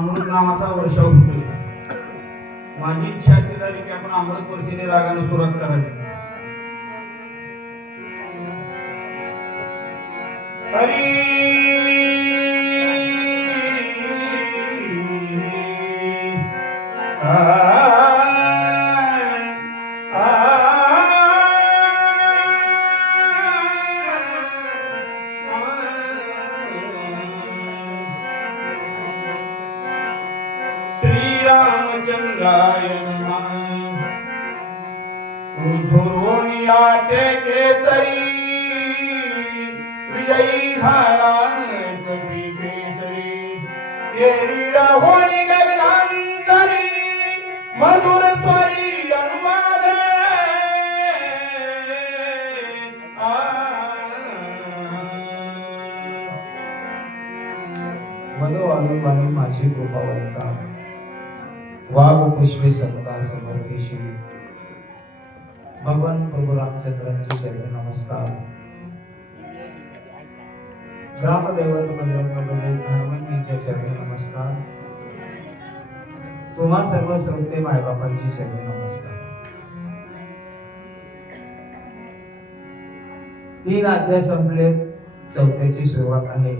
अमृत नावाचा वर्षाव होतोय. माझी इच्छा अशी झाली की आपण अमृत वर्षीने रागाने सुरुवात करावी. हरी श्रीरामचंद्राय नमः. उद्धुरोनिया ते केसरी विजयी झाला कपी केसरी. देवी राहोणी गगनांतरी मधुर स्वरी अनुवाद. मनोवाणी वाणी माझी कृपावंता वाघ पुष्पे संता समर्थेशी भगवान प्रभू रामचंद्रांचे चरण नमस्कार. ग्रामदैवत बजरंगबली हनुमानजींच्या चरणी नमस्कार. तुम्हा सर्व श्रोते मायबापांची चरणी नमस्कार. 3 अध्याय संपले, 4थ्याची सुरुवात आहे.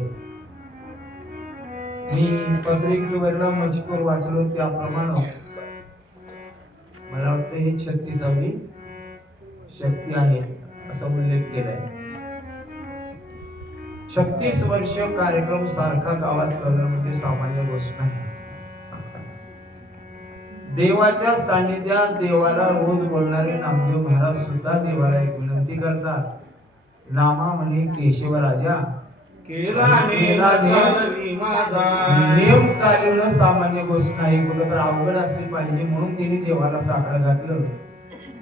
मी पत्रिकेवरला मजकूर वाचलो त्याप्रमाणे मला वाटतं ही 36वी शक्ती आहे असा उल्लेख केलाय. 36 वर्ष कार्यक्रम सारखा गावात करणं म्हणजे सामान्य गोष्ट नाही. देवाच्या सानिध्यात देवाला रोज बोलणारे नामदेव महाराज सुद्धा देवाला एक विनंती करतात, नामा म्हणे केशव राजा केला नेम चालवणं सामान्य गोष्ट नाही, कुठं तर अवघड असली पाहिजे म्हणून त्यांनी देवाला साकडं घातलं.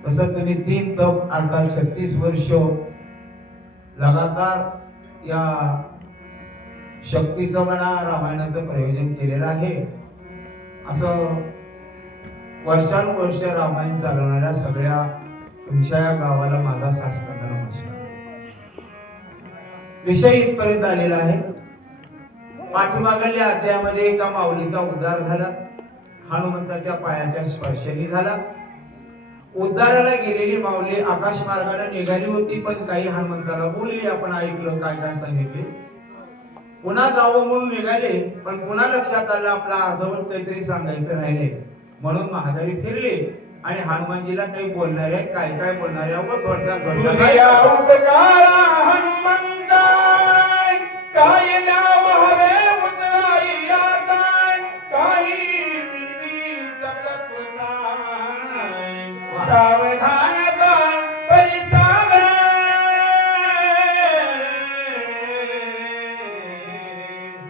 तसं तुम्ही 3 तप अर्थात 36 वर्ष लगातार या शक्तीचं म्हणा रामायणाचं प्रयोजन केलेलं आहे. असं वर्षानुवर्ष रामायण चालवणाऱ्या सगळ्या तुमच्या या गावाला माझा साष्टांग नमस्कार. विषय इथपर्यंत आलेला आहे. पाठीमागल्या अध्यायामध्ये एका माऊलीचा उद्धार झाला, हनुमंताच्या पायाच्या स्पर्शाने झाला. उद्धाराला गेलेली माऊली आकाश मार्गाने निघाली होती, पण काही हनुमंताला बोलली, आपण ऐकलं काय काय सांगितले. पुन्हा जावं म्हणून निघाले, पण पुन्हा लक्षात आलं आपला अर्धवट काहीतरी सांगायचं राहिले, म्हणून महादारी फिरले आणि हनुमानजीला काही बोलणार आहे, काय काय बोलणार आहे व थोडक्यात काय नाव हवे उतराई आता काही सावधान परिसाम.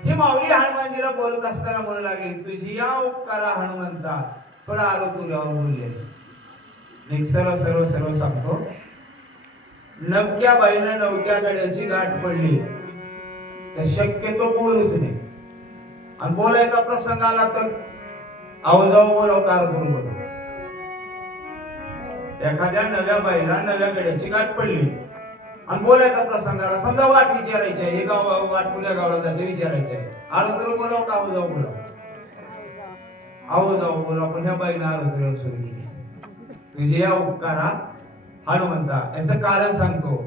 ही माऊली हनुमानजीला बोलत असताना म्हणू लागली, तुझी या उपकारा हनुमंता, थोडा आलो तुझ्यावर बोलले. मी सर्व सर्व सर्व सांगतो. नवक्या बाईनं नवक्या गड्याची गाठ पडली तर शक्यतो बोलूच नाही, आणि बोलायचा प्रसंग आला तर आवाजावर बोलावकार करून बोलतो. एखाद्या नव्या बाईला नव्या गड्याची गाठ पडली आणि बोलायचा प्रसंग आला, समजा वाट विचारायची आहे, हे गाव वाट कुठल्या गावाला जाते विचारायचं आहे, आलं तर बोलाव का आवाजावर बोलाव, आवाजावर बोलाव. पण ह्या बाईनं आलं तर सुरू केली. तुझे या उपकारा हनुमंता, याचं कारण सांगतो.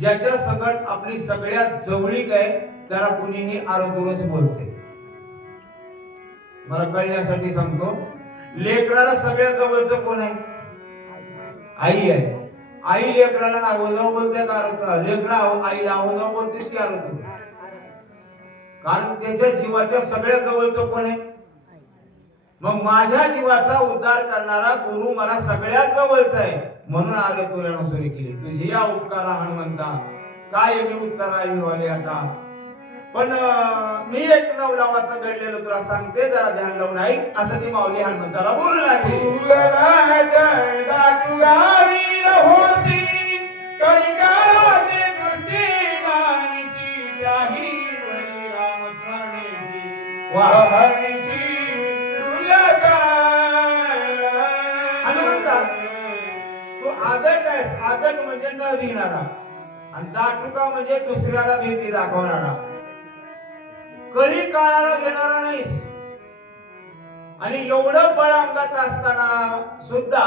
ज्याच्या सगट आपली सगळ्यात जवळीक आहे त्याला कुणीही आरोग्यच बोलते. मला कळण्यासाठी सांगतो. लेकराला सगळ्यात जवळचं कोण आहे? आई आहे. आई लेकराला आवाजावर बोलते का आरोग्य? लेकरा आईला आवाजावर बोलते की आरोग्य? कारण त्याच्या जीवाच्या सगळ्यात जवळचं कोण आहे? मग माझ्या जीवाचा उद्धार करणारा गुरु मला सगळ्यात जवळचा आहे, म्हणून आले तुला सुरू केली. तुझी या उपकारा हनुमंता, काय मी उत्तर आहे आता. पण मी एक नवलावाचं घडलेलं तुला सांगते, जरा ध्यान लावून ऐक, असं ती माऊली हनुमंताला बोलू लागली. तू आदत आहेस. आदत म्हणजे न भिणारा, आणि दाटुका म्हणजे दुसऱ्याला भीती दाखवणारा. कळी काळाला घेणारा नाहीस. आणि एवढं बळ अंगात असताना सुद्धा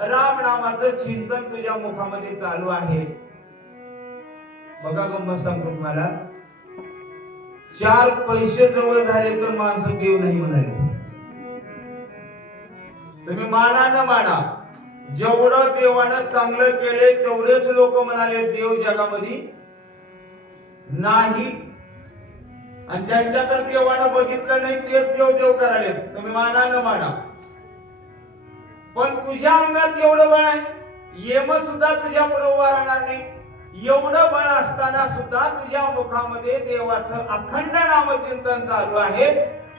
राम नामाचं चिंतन तुझ्या मुखामध्ये चालू आहे. बघा गंमत सांगतो तुम्हाला, 4 पैसे जवळ झाले तर माणसं देव नाही म्हणाले. तुम्ही माना न माना, जेवढं देवानं चांगलं केले तेवढेच लोक म्हणाले देव जगामध्ये नाही. आणि ज्यांच्याकडे देवानं बघितलं नाही तेच देव देव करायले. तुम्ही माना न माना, पण तुझ्या अंगात एवढं बळ आहे, येम सुद्धा तुझ्या पुढे उभा राहणार नाही. एवढं बळ असताना सुद्धा तुझ्या मुखामध्ये देवाचं अखंड नामचिंतन चालू आहे,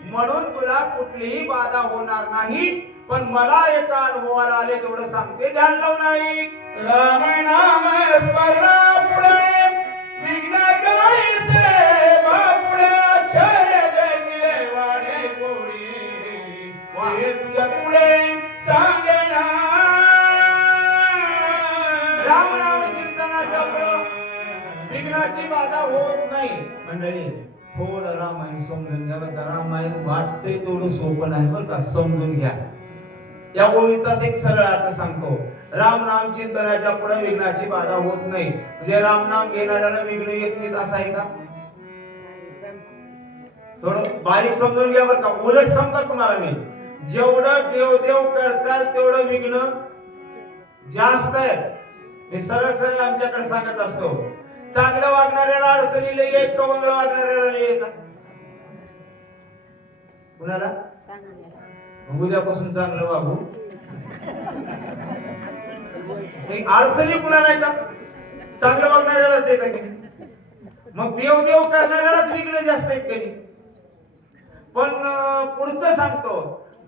म्हणून तुला कुठलीही बाधा होणार नाही. पण मला एका अनुभवाला आले तेवढं सांगते, ध्यान लावून नाही. राम नाम स्मरण पुढे विघ्न काहीसे बापुडे अक्षर जगले वाडे कोडी हे तुझ्या पुढे सांगेना. राम नाम चिंतनाच्या पुढे विघ्नाची बाधा होत नाही. मंडळी, थोडं रामायण समजून घ्या बरं का. रामायण वाटतंय तेवढं सोपं नाही बरं का, समजून घ्या. या ओळीचाच एक सरळ अर्थ सांगतो. राम नाम चिंतनाच्या पुढे विघ्नाची बाधा होत नाही. म्हणजे राम नाम घेणाऱ्याला विघ्न येत नाहीत असं आहे का? थोडं बारीक समजून घ्या बरं का. उलट सांगतो तुम्हाला मी, जेवढं देव देव करताल तेवढं विघ्न जास्त आहे. मी सरळ सरळ आमच्याकडे सांगत असतो. चांगलं वागणाऱ्याला अडचणीला येत, कवंगळ वागणाऱ्याला येतात. कुणाला? उद्यापासून चांगलं वागू. अडचणी कुणाला येतात? चांगलं वागणाऱ्यालाच येतात. मग देव देव करणाऱ्यालाच विघ्न जास्त आहेत कधी. पण पुढचं सांगतो,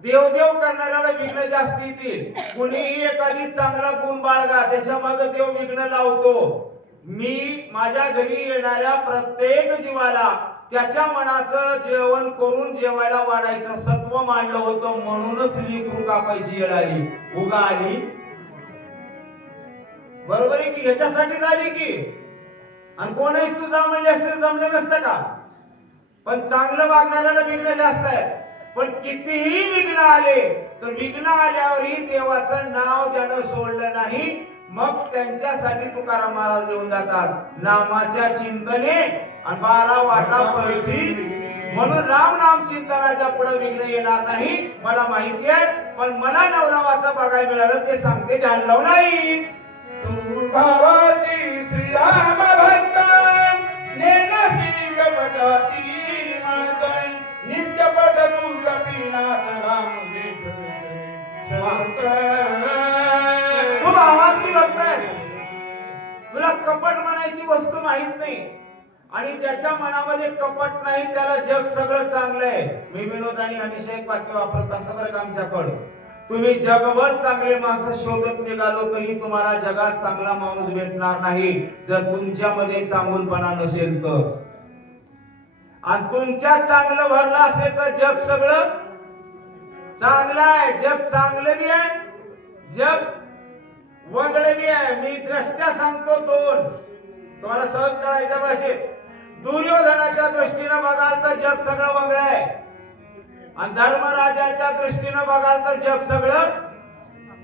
देव देव करणाऱ्याला विघ्न जास्त येतील. कुणीही एखादी चांगला गुण बाळगा, त्याच्या मागे देव विघ्न लावतो. मी माझ्या घरी येणाऱ्या प्रत्येक जीवाला त्याच्या मनाचं जेवण करून जेवायला वाढायचं सत्व मांडलं होतं, म्हणूनच लेकरू कापायची वेळ आली. उगा आली बरोबर आहे की, ह्याच्यासाठी झाली की. आणि कोणीच तू जा म्हणजे असं जमलं नसतं का? पण चांगलं वागणाऱ्याला विघ्न जास्त आहे. पण कितीही विघ्न आले तर विघ्न आल्यावरही देवाचं नाव ज्यानं सोडलं नाही, मग त्यांच्यासाठी तुकाराम महाराज लिहून जातात, नामाच्या चिंतने आणि 12 वाटा पळती. म्हणून राम नाम चिंतनाच्या पुढे विघ्न येणार नाही, मला माहिती आहे. पण मला नवनावाचं बघायला मिळालं ते सांगते, ध्यान लावून नाही. तू भावाती श्रीराम भक्त नेनसी कपटाची मातन निष्कपट तू कपिनाथ राम तू भावाती भक्त आहेस, तुला कपट म्हणायची वस्तू माहित नाही. आणि ज्याच्या मनामध्ये कपट नाही त्याला जग सगळं चांगलं आहे. मी विनोद आणि हमेशा एक वाक्य वापरत असं बरं का आमच्याकडं, तुम्ही जगभर चांगले माणसं शोधत निघालो तरी तुम्हाला जगात चांगला माणूस भेटणार नाही जर तुमच्यामध्ये चांगुलपणा नसेल तर. आणि तुमच्यात चांगलं भरलं असेल तर जग सगळं चांगलं आहे. जग चांगलं बी आहे, जग वगळं बी आहे. मी दृष्ट्या सांगतो 2 तुम्हाला सहज करायच्या भाषेत. दुर्योधनाच्या दृष्टीने बघाल तर जग सगळं वगळं आहे, आणि धर्मराजाच्या दृष्टीने बघाल तर जग सगळं.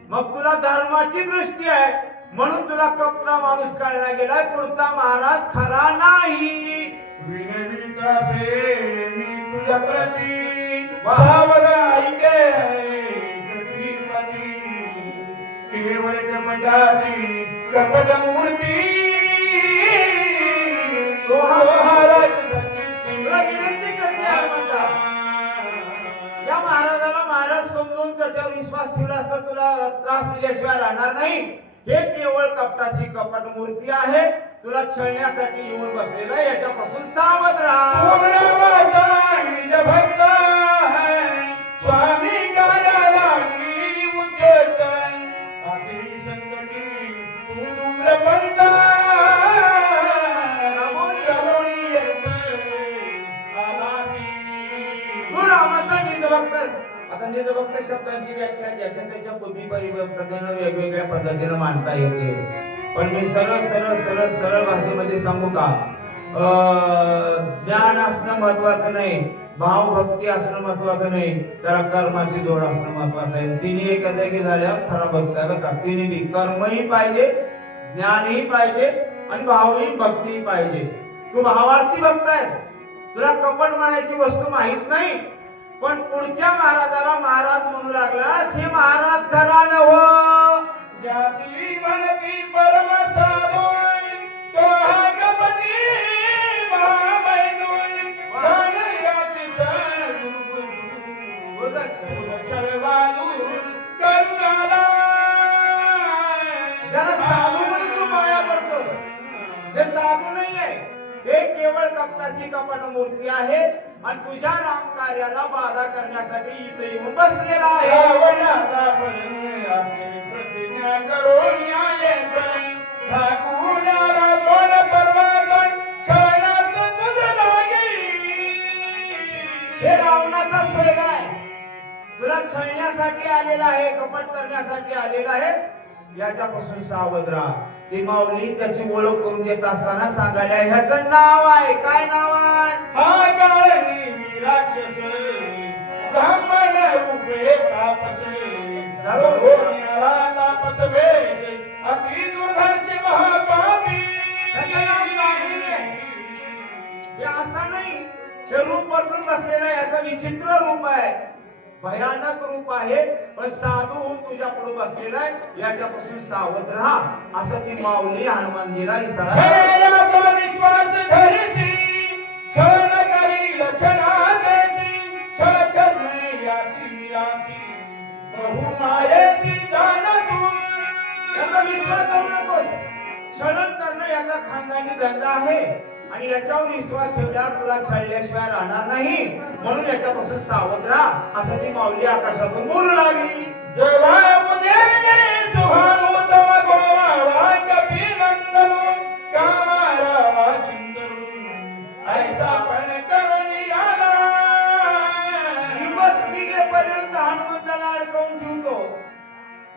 मग तुला धर्माची दृष्टी आहे म्हणून तुला कपटा माणूस काढला गेलाय, पुढचा महाराज खरा नाही. विनवितासे मी तुझ्या प्रती सावध ऐके केवळ कपटाची कपट मूर्ती विनंती करते म्हणता. या महाराजाला महाराज समजून त्याच्यावर विश्वास ठेवला असता तुला त्रास दिल्याशिवाय राहणार नाही. हे केवळ कपटाची कपट मूर्ती आहे, तुला छळण्यासाठी येऊन बसलेला, याच्यापासून सावध राहा. भक्त स्वामी कार्याला उद्यत आखिरी संकटी तू दूर पडता रामाचा निजभक्त. आता निजभक्त शब्दांची व्याख्या ज्याच्या त्याच्या बुद्धी परिवर्तनाने वेगवेगळ्या पद्धतीने मांडता येते. पण मी सरळ सरळ सरळ सरळ भाषेमध्ये सांगू का, ज्ञान असणं महत्वाचं नाही, भाव भक्ती असणं महत्वाचं नाही, त्याला कर्माची जोड असणं महत्वाचं आहे. तिन्ही एका जागी झाल्या खरा भक्त आहे बघा. तिन्ही बी कर्मही पाहिजे, ज्ञानही पाहिजे आणि भावही भक्तीही पाहिजे. तू भावार्थी भक्त आहेस, तुला कपट म्हणायची वस्तू माहित नाही, पण पुढच्या महाराजाला महाराज म्हणू लागलास, हे महाराज खरा नव. ज्याची बनती परम साधोय तो हा कपटी महामैदोय सानयाची ज्याला साधू म्हणून तू माया पडतोस, हे साधू नाहीये, हे केवळ कपटाची कपट मूर्ती आहे आणि तुझ्या राम कार्याला बाधा करण्यासाठी इथे येऊन बसलेला आहे. रावणाचा परिणय प्रतिज्ञा करून न्यायेतय ठाकूराला दोन पर्वत छळण्यात तुझं लागे. हे रावणाचा स्वेग आहे, तुला छळण्यासाठी आलेला आहे, कपट करण्यासाठी आलेला आहे. याच्यापासून सावध राहा. ती माऊली त्याची ओळख करून देत असताना सांगायला, ह्याचं नाव आहे, काय नाव आहे? हा काळी राक्षस ब्राह्मण रूपे तापसे धरोण्याला तापस वेश अति दुर्धर्ष महापापी. त्याचं नाव काळी आहे. हे असं नाही, हे रूप बदलून बसलेलं याचं विचित्र रूप आहे, भयानक रूप आहे, पण साधू होऊन तुझ्या पुढे बसलेला आहे. याच्यापासून सावध राहा, असं ती माऊली हनुमानजीला इशारा. छळण्याचा विश्वास धरीची छळ करी लक्षणाची छळ छळणे याची विलासी बहुमायेची जाण तू. याचा विश्वास करू नकोस. छळण करणं याचा खानदानी धंदा आहे आणि याच्यावर विश्वास ठेवल्यावर तुला छळल्याशिवाय राहणार नाही, म्हणून याच्यापासून सावध राहा, असं ती माऊली आकाशातून बोलू लागली. जेव्हा उदे सुहानु तव गोवा कपी नंदनु कामारावा सिंधरू ऐसा पण करणी आला. दिवस निघेपर्यंत हनुमंताला अडकवून ठेवतो,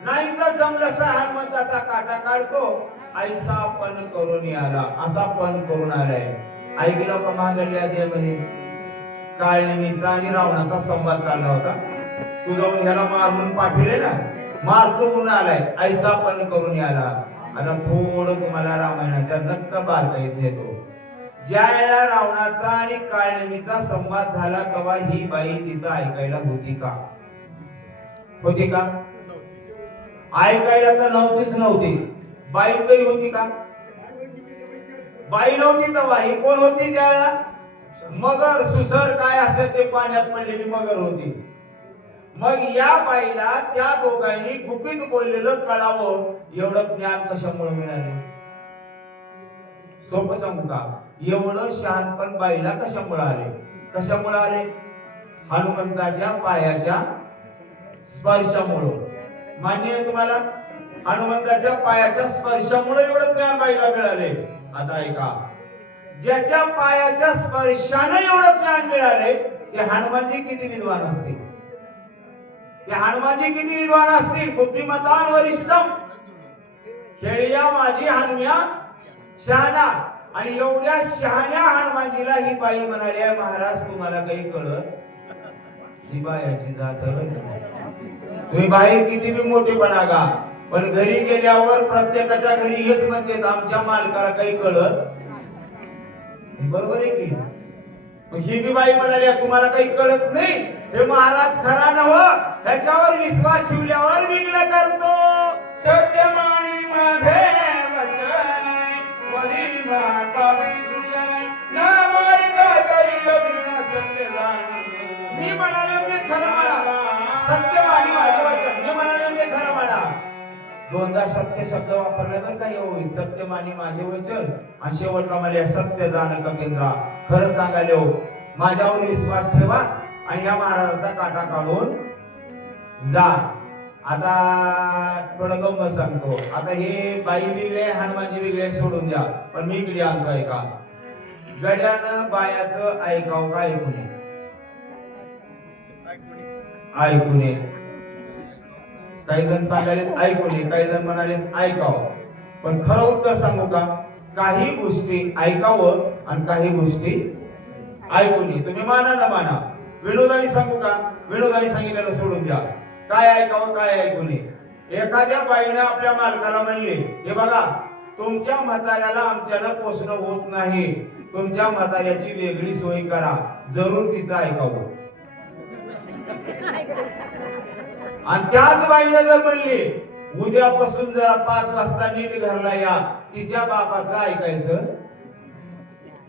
नाही तर जमलं तर हनुमंताचा काटा काढतो. ऐसा पण करून आला, असा पण करून आलाय. ऐकलं का महागडी आधी काळनेमीचा आणि रावणाचा संवाद चालला होता. तू जाऊन ह्याला मार म्हणून पाठवले ना, मारतो म्हणून आलाय, ऐसा पण करून आला. आता थोडं तुम्हाला रामायणाच्या नक्क बारकाईत नेतो. ज्या वेळेला रावणाचा आणि काळनेमीचा संवाद झाला तेव्हा ही बाई तिथं ऐकायला होती का? होती का? ऐकायला तर नव्हती. बाई तरी होती का? बाई नव्हती तर बाई कोण होती त्यावेळेला? मगर, सुसर काय असेल ते पाण्यात पडलेली मगर होती. मग या बाईला त्या दोघांनी गुपित बोललेलं कळावं एवढं ज्ञान कशामुळे मिळाले? सोपं सांगू का? एवढं शहाणपण बाईला कशामुळे आले? कशामुळे आले? हनुमंताच्या पायाच्या स्पर्शामुळे. मान्य आहे तुम्हाला? हनुमंताच्या पायाच्या स्पर्शामुळे एवढं ज्ञान बाईला मिळाले. आता ऐका, ज्याच्या पायाच्या स्पर्शाने एवढं ज्ञान मिळाले ते हनुमानजी किती विद्वान असतील? ते हनुमानजी किती विद्वान असतील? बुद्धिमतान वरिष्ठम खेळिया माझी हनुम्या शहाणा. आणि एवढ्या शहाण्या हनुमानजीला ही बाई म्हणाली, महाराज तुम्हाला काही कळत? ही बायाची जात तुम्ही बाहेर किती बी मोठे बना, पण घरी गेल्यावर प्रत्येकाच्या घरी हेच म्हणते, आमच्या मालकाला काही कळत? बरोबर आहे की? ही बी बाई म्हणाली तुम्हाला काही कळत नाही. हे महाराज खरा नव, ह्याच्यावर विश्वास ठेवल्यावर विघ्न करतो. सत्यमानी माझे वचन वरी माता विद्याय ना मार्ग करी लग्न सत्य जाण. मी म्हणाले होते खरं म्हणा, सत्यवाणी माझे वचन. मी म्हणाले होते खरं म्हणा. दोनदा सत्य शब्द वापरला तर काय होईल? सत्यमानी माझे वचन आणि शेवटला मला सत्य जाण कपेंद्रा. खरं सांगायला हो, माझ्यावर विश्वास ठेवा आणि या महाराजाचा काटा काढून जा. आता थोडं गंमत सांगतो. आता हे बाई वेगळे हनुमानजी वेगळे सोडून द्या, पण मी इकडे आणतोय का? गड्यानं बायाचं ऐकाव का ऐकू नये? ऐकू नये. काही जण सांगाले ऐकू नये, काही जण म्हणाले ऐकावं. पण खरं उत्तर सांगू का? काही गोष्टी ऐकावं आणि काही गोष्टी ऐकून घे. तुम्ही माना ना माना. विनोदाने सांगू का? विनोदाने सांगितलेलं सोडून द्या. काय ऐकावं काय ऐकू नये. एखाद्या बाईनं आपल्या मालकाला म्हणले, हे बघा तुमच्या म्हाताऱ्याला आमच्याला पोसणं होत नाही, तुमच्या म्हाताऱ्याची वेगळी सोय करा, जरूर तिचं ऐकावं. आणि त्याच बाईनं जर म्हणले उद्यापासून जरा 5 वाजता नीट घरला या, तिच्या बापाचं ऐकायचं.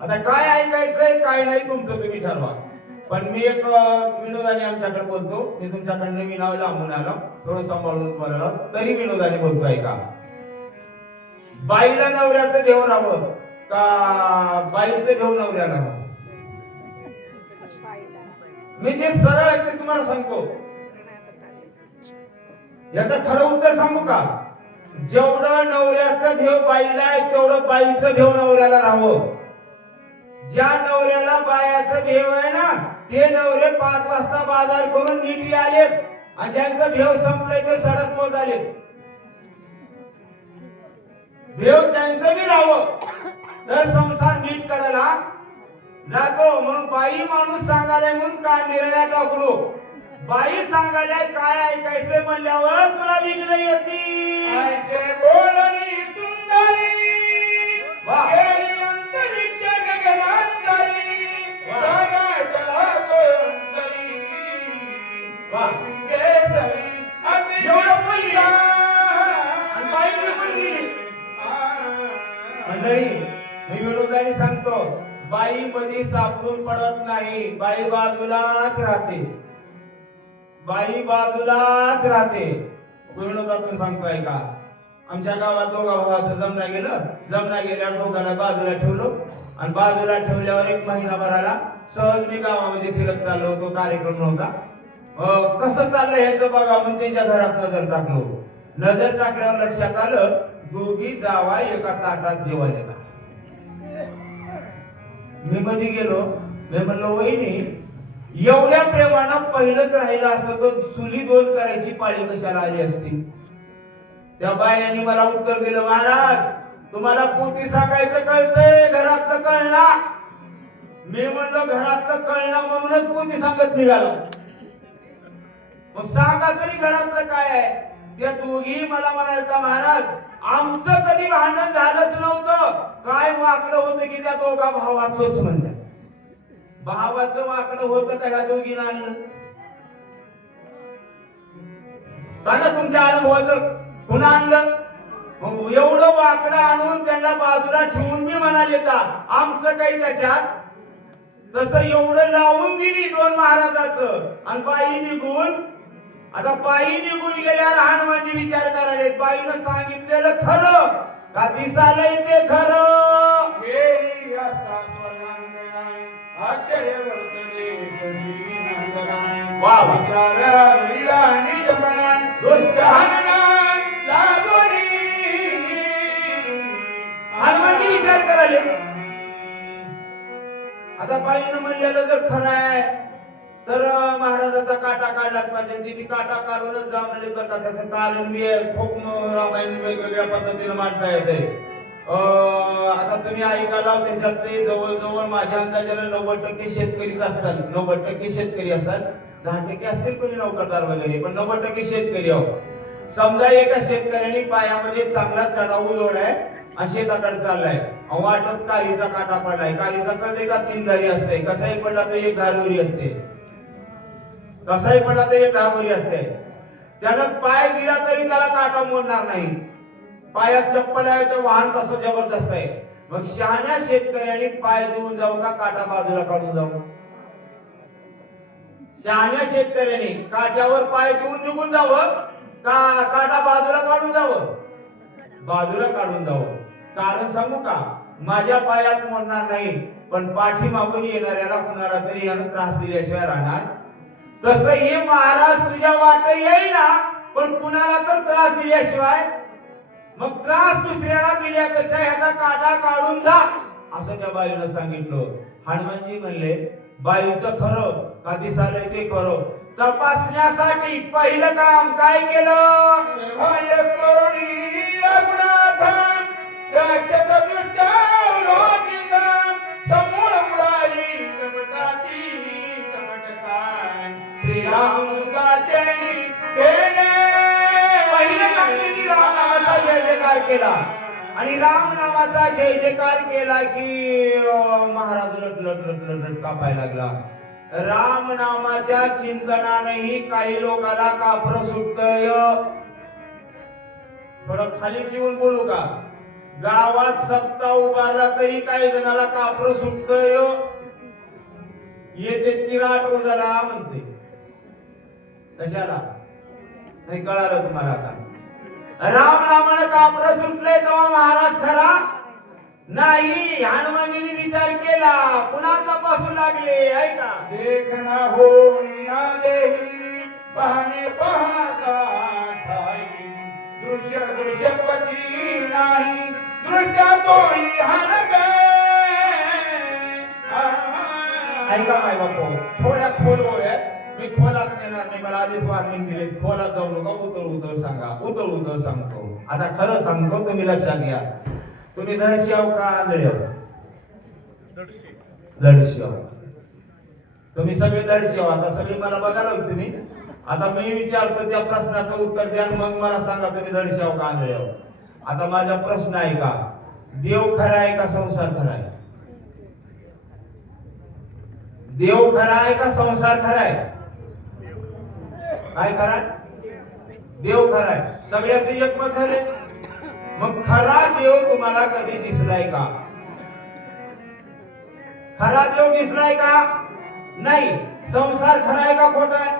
आता काय ऐकायचंय काय नाही तुमचं तुम्ही ठरवा. पण मी एक विनोदाने आमच्याकडे बोलतो. मी तुमच्याकडनं मी नाव लांबून आलो, थोडं सांभाळून बोलायला, तरी विनोदाने बोलतो. ऐका. बाईला नवऱ्याचं घेऊन राहावं का बाईचं घेऊन नवऱ्याला राहावं? मी जे सरळ आहे ते तुम्हाला सांगतो. याचं खरं उत्तर सांगू का? जेवढं नवऱ्याचं घेव बाईला आहे तेवढं बाईचं घेव नवऱ्याला राहावं. ज्या नवऱ्याला बायाचं भेव आहे ना, ते नवरे 5 वाजता बाजार करून नीट आलेत आणि ज्यांचं भेव संपलंय ते सडक मोजाले. भेव त्यांचं बी राहावं तर संसार नीट करायला जातो. म्हणून बाई माणूस सांगायला म्हणून का निर्णय टाकलो. बाई सांगायला काय ऐकायचंय म्हणल्यावर तुला विघ्न येतील. आईचे बोलणी सुंदरी वा गेली अंतरिक्ष गगनांतरी जगातला कोणतरी वा केसरी एवढं बोलली आणि बाई निघून गेली. मंडळी मी विनोदाने सांगतो, बाई मध्ये सापडून पडत नाही. बाई बाजूलाच राहते. बाई बाजूलाच राहते. विनोदातून सांगतोय का? आमच्या गावात दोघा भावाचं जमना गेलं. जमना गेल्यावर दोघांना बाजूला ठेवलो आणि बाजूला ठेवल्यावर 1 महिनाभराला सहज मी गावामध्ये फिरत चाललो होतो. कार्यक्रम नव्हता. कसं चाललं ह्याचं बघा म्हणून त्यांच्या घरात नजर टाकलो. नजर टाकल्यावर लक्षात आलं दोघी जावा एका ताटात जेवायला येतात. मी मध्ये गेलो. मी म्हणलो वहिनी एवढ्या प्रेमानं पहिलंच राहिलं असतं तर चुली 2 करायची पाळी कशाला आली असती? त्या बायांनी मला उत्तर दिलं, महाराज तुम्हाला पोती सांगायचं कळतंय, घरातलं कळला. मी म्हणलो घरातलं कळलं म्हणूनच पोती सांगत निघालो. मग सांगा तरी घरातलं काय आहे? त्या दोघी मला म्हणायचा, महाराज आमचं कधी भांडण झालंच नव्हतं. काय वाकडं होतं की त्या दोघा भावाचंच म्हणलं. भावाचं वाकडं होतं का ह्या दोघीनं आणलं? सांगा तुमच्या अनुभवाचं पुन्हा आणलं. मग एवढं वाकडं आणून त्यांना बाजूला ठेवून मी म्हणाले का आमचं काही त्याच्यात? तसं एवढं लावून दिली 2 महाराजाचं आणि बाई निघून. आता बाई निघून गेल्यावर हनुमानजी विचार करायले बाईनं सांगितलेलं खरं का दिसालंय ते खरं? गेली असता स्वर्गांगणात आश्चर्य वर्तले कधी नंदनात. वा वा. विचारला निजमनात दुष्ट हनुमान लागोनी. हनुमानजी विचार करायले. आता बाईनं म्हणलेलं जर खरं आहे तर महाराजाचा काटा काढलाच पाहिजे. ती काटा काढूनच जा म्हणजे बघा त्याचं कारण मी खूप रामायण वेगवेगळ्या पद्धतीने मांडता येते. आता तुम्ही ऐकायला त्याच्यातले जवळजवळ माझ्या अंदाजाने 90% शेतकरीच असतात. 90% शेतकरी असतात. 10% असतील कोणी नोकरदार वगैरे, पण 90% शेतकरी आहोत. समजा एका शेतकऱ्याने पायामध्ये चांगला चढाऊ लोड आहे आणि शेताकडे चाललाय. वाटत कालीचा काटा पडलाय. कालीचा कधी का 3 धारी असते. कसाही पडला तर 1 धारवरी असते. कसाही पडला तर 1 धारवरी असते. त्यानं पाय दिला तरी त्याला काटा मोडणार नाही. पायात चप्पल आहे तर वाहन तसं जबरदस्त आहे. मग शहाण्या शेतकऱ्याने पाय देऊन जाऊ का काटा बाजूला काढून जाऊ? शहाण्या शेतकऱ्याने काट्यावर पाय देऊन निघून जावं का काटा बाजूला काढून जावं? बाजूला काढून जावं. कारण सांगू का? माझ्या पायात मोडणार नाही पण पाठीमागून येणाऱ्याला कुणाला तरी यानं त्रास दिल्याशिवाय राहणार. तसं हे महाराज तुझ्या वाट येईना पण कुणाला तर त्रास दिल्याशिवाय. मग त्रास दुसऱ्याला दिल्यापेक्षा ह्याचा काटा काढून जा असं त्या बाईनं सांगितलं. हनुमानजी म्हणले बाईचं खरं का दिसालंय ते खरं तपासण्यासाठी पहिलं काम काय केलं? सेवाय करुणी रघुनाथान राक्षस दुष्ट लोकिता जयकार केला आणि राम नामाचा जय जयकार केला की महाराज लट लट लट लट लट कापायला लागला. राम नामाच्या चिंतनानेही काही लोकांना कापर सुटतय. थोडं खाली जीवन बोलू का? गावात सप्ताह उभारला तरी काही जणाला कापर सुटतय. येते तिराट रोजाला म्हणते. कशाला नाही कळालं तुम्हाला? आता राम नामानं कापर सुटले तेव्हा महाराज खरा नाही. हनुमानजीने विचार केला, पुन्हा तपासू लागले. ऐका, देखना हो देही पाहणे पाहता ठाई दृश्य दृश्य पची नाही दृष्ट्या तोही हनबे. ऐका माय बापू, थोड्या खोल होय. मी खोलात नेणार नाही, मला आधीच वॉर्निंग दिली. खोलात जाऊ नका, उतळ उतळ सांगा. उतळ उतळ सांगतो. आता खरं सांगतो, तुम्ही लक्षात घ्या. तुम्ही धडशियाव का आंधळ्याव? धडशियाव. तुम्ही सगळे धडशियाव. आता सगळी मला बघायला होती तुम्ही. आता मी विचारतो त्या प्रश्नाचं उत्तर द्या, मग मला सांगा तुम्ही धडशियाव का आंधळ्याव. आता माझा प्रश्न आहे का, देव खरा आहे का संसार खरा आहे? देव खरा आहे का संसार खरा आहे? काय खरा? देव खरा आहे. सगळ्याचे एक मत झाले. मग खरा देव तुम्हाला कधी दिसलाय का? खरा देव दिसलाय का? नाही. संसार खरा आहे का खोटा आहे?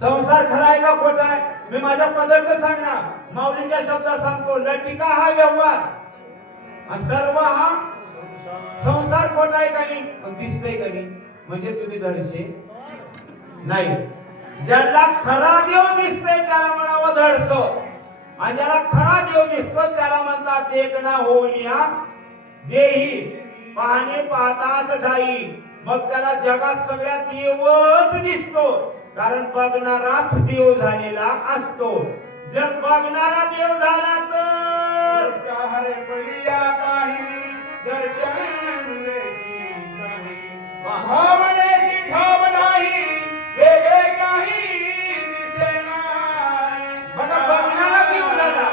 संसार खरा आहे का खोटा आहे? मी माझ्या पदरचं सांगणार, माऊलीच्या शब्दात सांगतो. लटिका हा व्यवहार, सर्व हा संसार खोटा आहे का नाही? दिसतंय का नाही? म्हणजे तुम्ही धडशे नाही. ज्याला खरा देव दिसतोय त्याला म्हणावं धडस, आणि ज्याला खरा देव दिसतो त्याला म्हणतात देखना होऊनिया देही पाहणे पाहताच ठाई. मग त्याला जगात सगळ्यात देवच दिसतो, कारण बघणाराच देव झालेला असतो. जर बघणारा देव झाला तर हरे पडिया काही दर्शन भावनेशी ठाव नाही वेगळे काही दिसेना. बघा, बघणारा देव झाला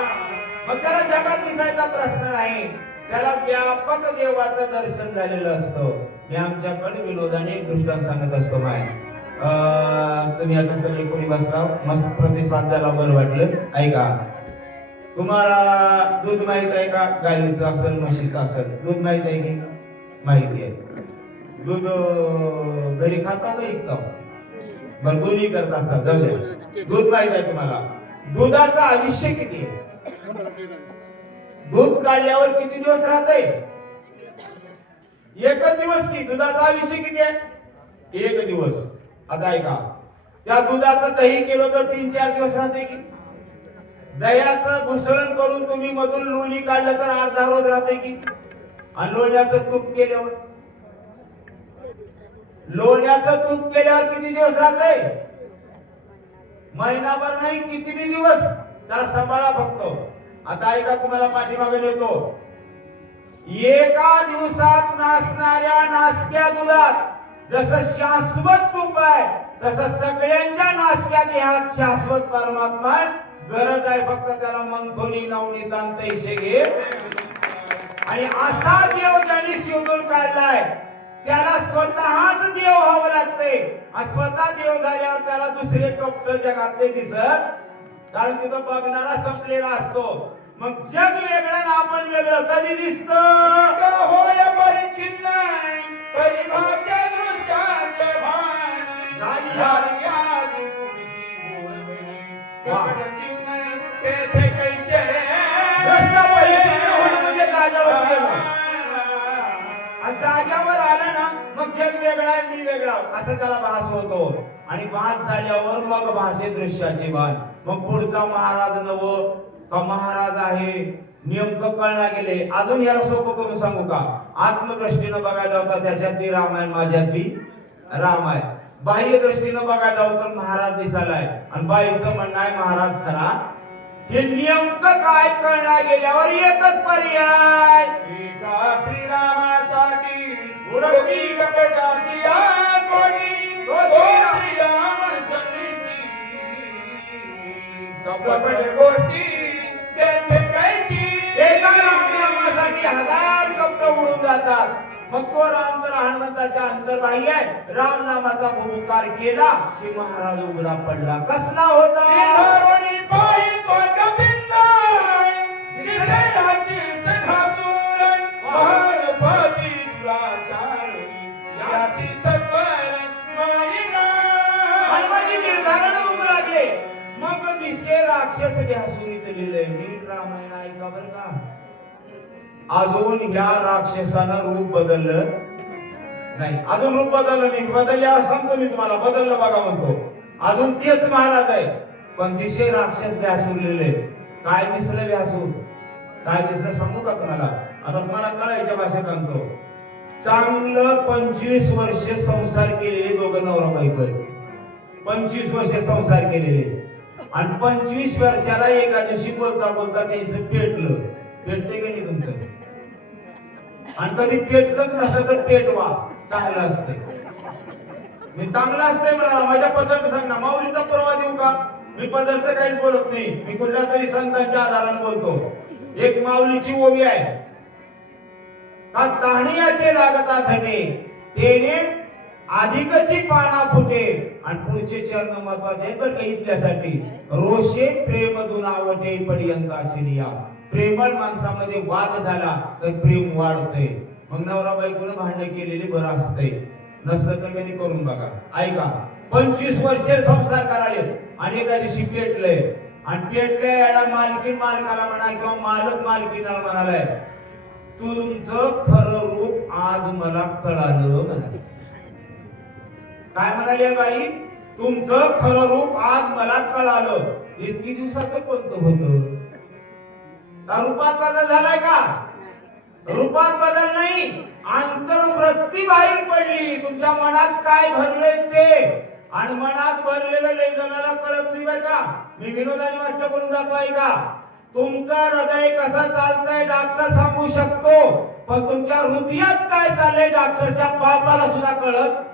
मग त्याला जगात दिसायचा प्रश्न नाही. त्याला व्यापक देवाचं दर्शन झालेलं असतं. मी आमच्याकडे विनोदाने एक दृष्टांत सांगत असतो. माय तुम्ही आता सगळे कोणी बसला, मस्त प्रतिसाद द्यायला बरं वाटलं. ऐका, तुम्हाला दूध माहित आहे का? गाईचं असेल म्हशीचं असेल, दूध माहित आहे की? माहिती आहे. दूध घरी खाता का विकता? बरं, दोन्ही करत असतात. जाऊ द्या. दूध माहित आहे तुम्हाला. दुधाचं आयुष्य किती आहे? दूध काढल्यावर किती दिवस राहतंय? एकच दिवस की. दुधाचं आयुष्य किती आहे? एक दिवस. आता ऐका, त्या दुधाचं दही केलं तर 3-4 दिवस राहते की? दह्याचं घुसळण करून तुम्ही मधून लोणी काढलं तर 8-10 रोज राहते की? आणि लोण्याचं तूप केल्यावर किती दिवस राहते? महिनाभर नाही, किती दिवस. त्याला सांभाळा फक्त. आता ऐका, तुम्हाला पाठीमागे नेतो. एका दिवसात नासणाऱ्या नासक्या दुधात जसं शाश्वत तूप आहे, तसं सगळ्यांच्या नासक्या देहात शाश्वत परमात्मा गरज आहे. फक्त त्याला मंथोनी नवनीत अंतैशे घे. आणि असा देव ज्यांनी शोधून काढलाय त्याला स्वतःच देव व्हावं लागते. स्वतः देव झाल्यावर त्याला दुसरे कप्त जगातले दिसत, कारण तिथं बघणारा संपलेला असतो. मग जग वेगळं आणि आपण वेगळं कधी दिसत? होय परिचिन्न परिभाषा दृश्याचे भान झाली झाली आधी थोडीशी गोड चिन्ह तेथे कैचे दृष्टा परिचिन्न होणं म्हणजे जाग्यावर गेलं. आणि जाग्यावर आलं ना मग जग वेगळा आहे, मी वेगळा, असं त्याला भास होतो. आणि भास झाल्यावर मग भाषे दृश्याचे भान. मग पुढचा महाराज नव का महाराज आहे नेमकं कळणार गेले. अजून याला सोपं करून सांगू का? आत्मदृष्टीनं बघायला होता त्याच्यातली राम आहे, माझ्यातली राम आहे. बाह्य दृष्टीनं बघायला होतं तर महाराज दिसायलाय, आणि बाईचं म्हणणं आहे महाराज खरा. हे नेमकं काय कळणार गेल्यावर एकच पर्याय. एका श्रीरामासाठी उडती कपटाची आकोणी तो श्रीराम सन्निधी कपट गोष्टी मग तो राम तर हनुमंताच्या अंतर्बाह्य आहे. राम नामाचा उपकार केला की महाराज उघडा पडला. कसला होता? दारुणी पायी तो गोविंदाय, दिसेनाची सखासुरन, महारपती दुराचारी, याची सत्वर मारिना. हनुमानजी निर्धारानं बघू लागले. मग दिसे राक्षस भ्यासुरीत लिहिलंय. नीट रामायण ऐका बरं का. अजून ह्या राक्षसानं रूप बदललं नाही. अजून रूप बदललं नाही. बदलल्यावर सांगतो मी तुम्हाला. बदललं बघा म्हणतो. अजून तेच महाराज आहे. पण दिसे राक्षस भ्यासूर लिहिले. काय दिसलं भ्यासूर? काय दिसलं सांगू का तुम्हाला? आता तुम्हाला कळायच्या भाषेत सांगतो. चांगलं 25 वर्ष संसार केलेले दोघं नवरा बायको आहेत. 25 वर्ष संसार केलेले आणि 25 वर्षाला एका दिवशी बोलता बोलता त्यांचं पेटलं. पेटते का नाही तुमचं? आणि कधी पेटलंच नसतं तर पेटवा. चांगलं असतंय. मी चांगलं असतंय म्हणाला. माझ्या पद्धत सांग ना. माऊलीचा पुरावा देऊ का? मी पद्धतचं काहीच बोलत नाही. मी कुठल्या तरी संतांच्या आधाराने बोलतो. एक माऊलीची ओवी आहे. का ताणियाचे लागतासाठी तेने अधिकची पाना फुटे. आणि पुढचे चरण महत्वाचे आहेत बरं का इथल्यासाठी. रोषे प्रेम दुनावटे पर्यंताची लिया. प्रेमळ माणसामध्ये वाद झाला तर प्रेम वाढतंय. मग नवरा बायकोनं भांडण केलेले बरं असतंय. नसलं तर कधी करून बघा. ऐका. 25 वर्ष संसार कराले आणि एका दिवशी पेटलंय. आणि पेटलंय याला मालकीन मालकाला म्हणा किंवा मालक मालकीनाला म्हणालाय, तुमचं खरं रूप आज मला कळालं म्हणाले. काय म्हणाले बाई? तुमचं खरं रूप आज मला कळालं. इतकी दिवसाचं कोणतं होतं? रूपात बदल झालाय का? रूपात बदल नाही. अंतर्वृत्ती बाहेर पडली. तुमच्या मनात काय भरलंय ते. आणि मनात भरलेलं लय जणाला कळत नाही बरं का. मी विनोदाने वाक्य बोलून जातोय का. तुमचं हृदय कसं चालतंय डॉक्टर सांगू शकतो. पण तुमच्या हृदयात काय चाललंय डॉक्टरच्या बापाला सुद्धा कळत.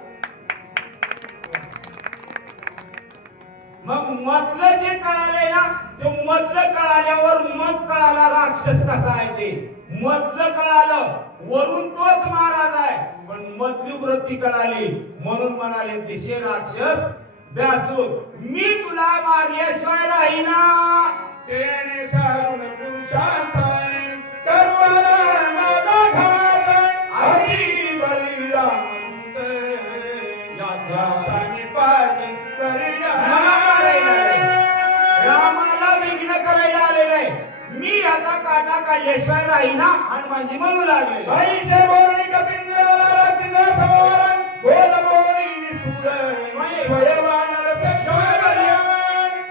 मग मधलं जे कळालंय ना ते मधलं कळाल्यावर मग कळाला राक्षस कसा आहे ते. मधलं कळालं वरून तोच महाराज आहे. पण मधली वृत्ती कळाली म्हणून म्हणाले दिसे राक्षस भ्यासूर, मी तुला मारल्याशिवाय राहीना. तेने सारून पुरुषांताय, करवाला माझा घात, आधी बळीरामंत, याचा पाणी करिया. रामाला विघ्न करायला आलेलं आहे. मी आता काटा काढल्याशिवाय राहीना. हनुमानजी म्हणू लागले. बाईशे बोलणी कपिंद्राला राक्षसा सवारण, बोल बोलणी निष्ठुर, स्वयंवानर संजोगल्यान.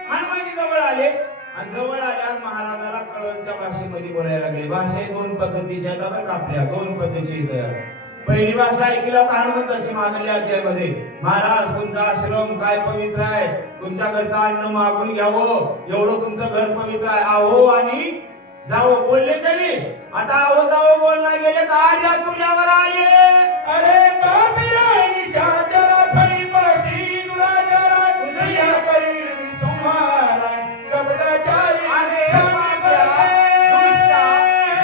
हनुमानजी जवळ आले आणि जवळ आल्यावर महाराजाला कळलं त्या भाषेमध्ये बोलायला लागले. भाषा दोन पद्धतीच्या आहेत बरं का. आपल्या दोन पद्धतीची आहेत. पहिली भाषा ऐकली का हनुमंताची मागल्या अध्यायामध्ये. महाराज तुमचा आश्रम काय पवित्र आहे. तुमच्या घरचं अन्न मागून घ्यावं एवढं तुमचं घर पवित्र आहे. आहो आणि जाओ बोलले तरी. आता आहो जाओ बोलला गेले तर आज या तुझ्यावर आले. अरे बापिरा निशाचरा फळीपाशी दुराचारा, तुझ्या करी संहारा कपटाचारी. अरे बाप्या, दुष्टा,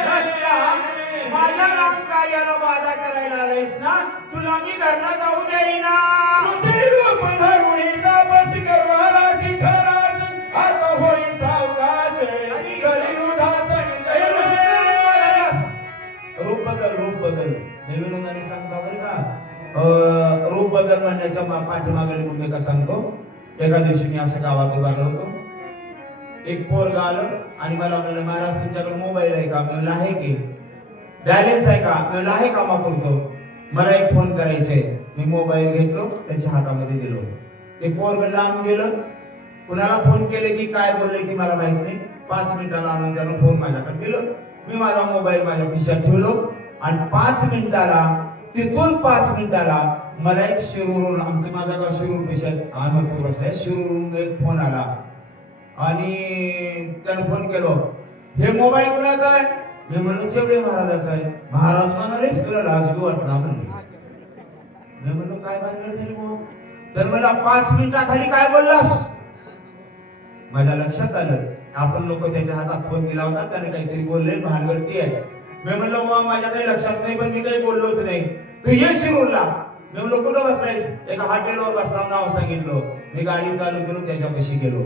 नष्टा, माझ्या राम कार्याला बाधा करायला आलायस ना. तुला मी घरला जाऊ देईना. तुझे रूप धरुणी तापस करवालाची छराच, आता होई सावकाश करी उदासन रूप बदल. रूप बदल विनोदाने सांगता बरं का. रूप बदल म्हणण्याच्या पाठीमागली भूमिका सांगतो. एका दिवशी मी असं गावात उभारलो होतो. एक पोरगा आलं आणि मला म्हणलं महाराज तुमच्याकडे मोबाईल आहे का? मी म्हणलं आहे की. बॅलन्स आहे का? मी म्हणलं आहे का वापरतो. मला एक फोन करायचा आहे. मी मोबाईल घेतलो त्याच्या हातामध्ये दिलो. ते पोरग लांब गेलं. कुणाला फोन केले की काय बोलले की मला माहित नाही. 5 मिनिटाला आणून त्यानं फोन माझ्याकडे दिलं. मी माझा मोबाईल माझ्या खिशात ठेवलो आणि 5 मिनिटाला तिथून 5 मिनिटाला मला एक शिरूरून, आमचं माझा गाव शिरूर खिशात आम्ही बसलाय. शिरूरून एक फोन आला आणि त्यानं फोन केलो. हे मोबाईल कुणाचा आहे? मी म्हणलो चेवडे महाराजाचा आहे. महाराज म्हणालेच तुला लाजबी वाटणार म्हणले. मी म्हणलो काय भानगड झाली मग? तर मला 5 मिनिटाखाली काय बोललास? माझ्या लक्षात आलं आपण लोक त्याच्या हातात फोन दिला होता. त्याने काहीतरी बोलले भानगड ती आहे. मी म्हणलं बाबा माझ्या काही लक्षात नाही, पण मी काही बोललोच नाही. तू ये शिरूरला. मी म्हणलं कुठं बसलायस? एका हॉटेलवर बसला, नाव सांगितलं. मी गाडी चालू करून त्याच्यापाशी गेलो.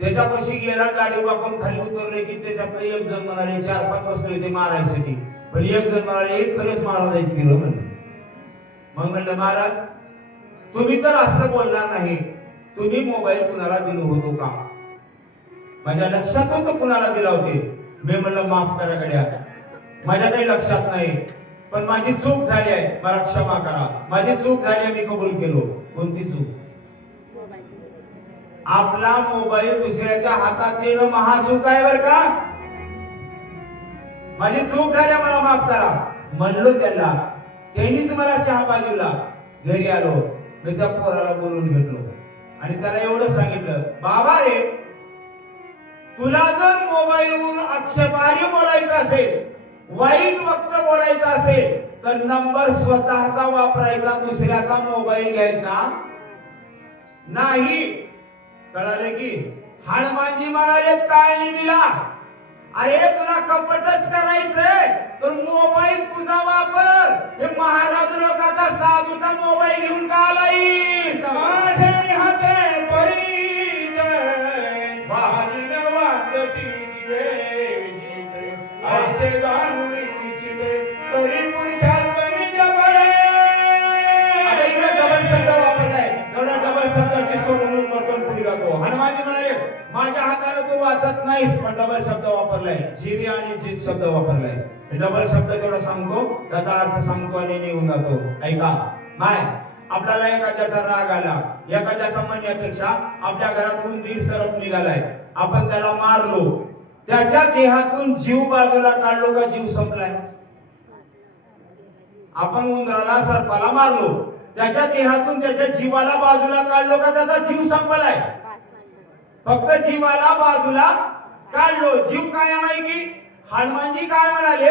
त्याच्यापाशी गेला, गाडी वापरून खाली उतरले की त्याच्यातलं एक जण म्हणाले 4-5 बसले होते मारायसाठी, पण एक जण म्हणाले एक खरंच महाराज आहेत की म्हणलं. मग म्हणलं महाराज तुम्ही तर असं बोलणार नाही, तुम्ही मोबाईल कुणाला दिलो होतो का? माझ्या लक्षात होतं कुणाला दिला होते. मी म्हणलं माफ करा गड्या, माझ्या काही लक्षात नाही, पण माझी चूक झाली आहे, मला क्षमा करा. माझी चूक झाली आहे, मी कबूल केलो. कोणती चूक? आपला मोबाईल दुसऱ्याच्या हातात येणं महाचूक आहे बर का. माझी चूक झाली, मला माफ करा म्हणलो त्याला. त्यांनीच मला चहा पाजवला. घरी आलो, मी त्या पोराला बोलून घेतलो आणि त्याला एवढं सांगितलं, बाबा रे तुला जर मोबाईलवरून आक्षेपार्ह बोलायचं असेल, वाईट वक्त बोलायचं असेल, तर नंबर स्वतःचा वापरायचा, दुसऱ्याचा मोबाईल घ्यायचा नाही. कळाले की? हनुमानजी म्हणाले काळणी दिला, अरे तुला कपटच करायचंय तर मोबाईल तुझा वापर. हे महाराज लोकांचा साधूचा मोबाईल घेऊन का आलायस? माझे हाते परिचय वाजन वाजची दिवे आचे जाणून चिवे तरी पुरुषार्थनी जबळे. आता इकडे डबल शब्द वापरलाय, एवढा डबल शब्दाची सोडवणूक करतो पुढे जातो. हनुमानजी म्हणाले माझ्या हाताने तू वाचत नाहीस, पण डबल शब्द वापरलाय, जीवी आणि जित शब्द वापरलाय. डबल शब्द जेवढा सांगतो त्याचा अर्थ सांगतो आणि निघून जातो. ऐका माय, आपल्याला एखाद्याचा राग आला, एखाद्याचा म्हणण्यापेक्षा आपल्या घरातून उंदीर सरप निघालाय, आपण त्याला मारलो, त्याच्या देहातून जीव बाजूला काढलो का जीव संपलाय? आपण उंदराला सरपाला मारलो, त्याच्या देहातून त्याच्या जीवाला बाजूला काढलो का त्याचा जीव संपलाय? फक्त जीवाला बाजूला काढलो, जीव कायम आहे की? हनुमानजी काय म्हणाले,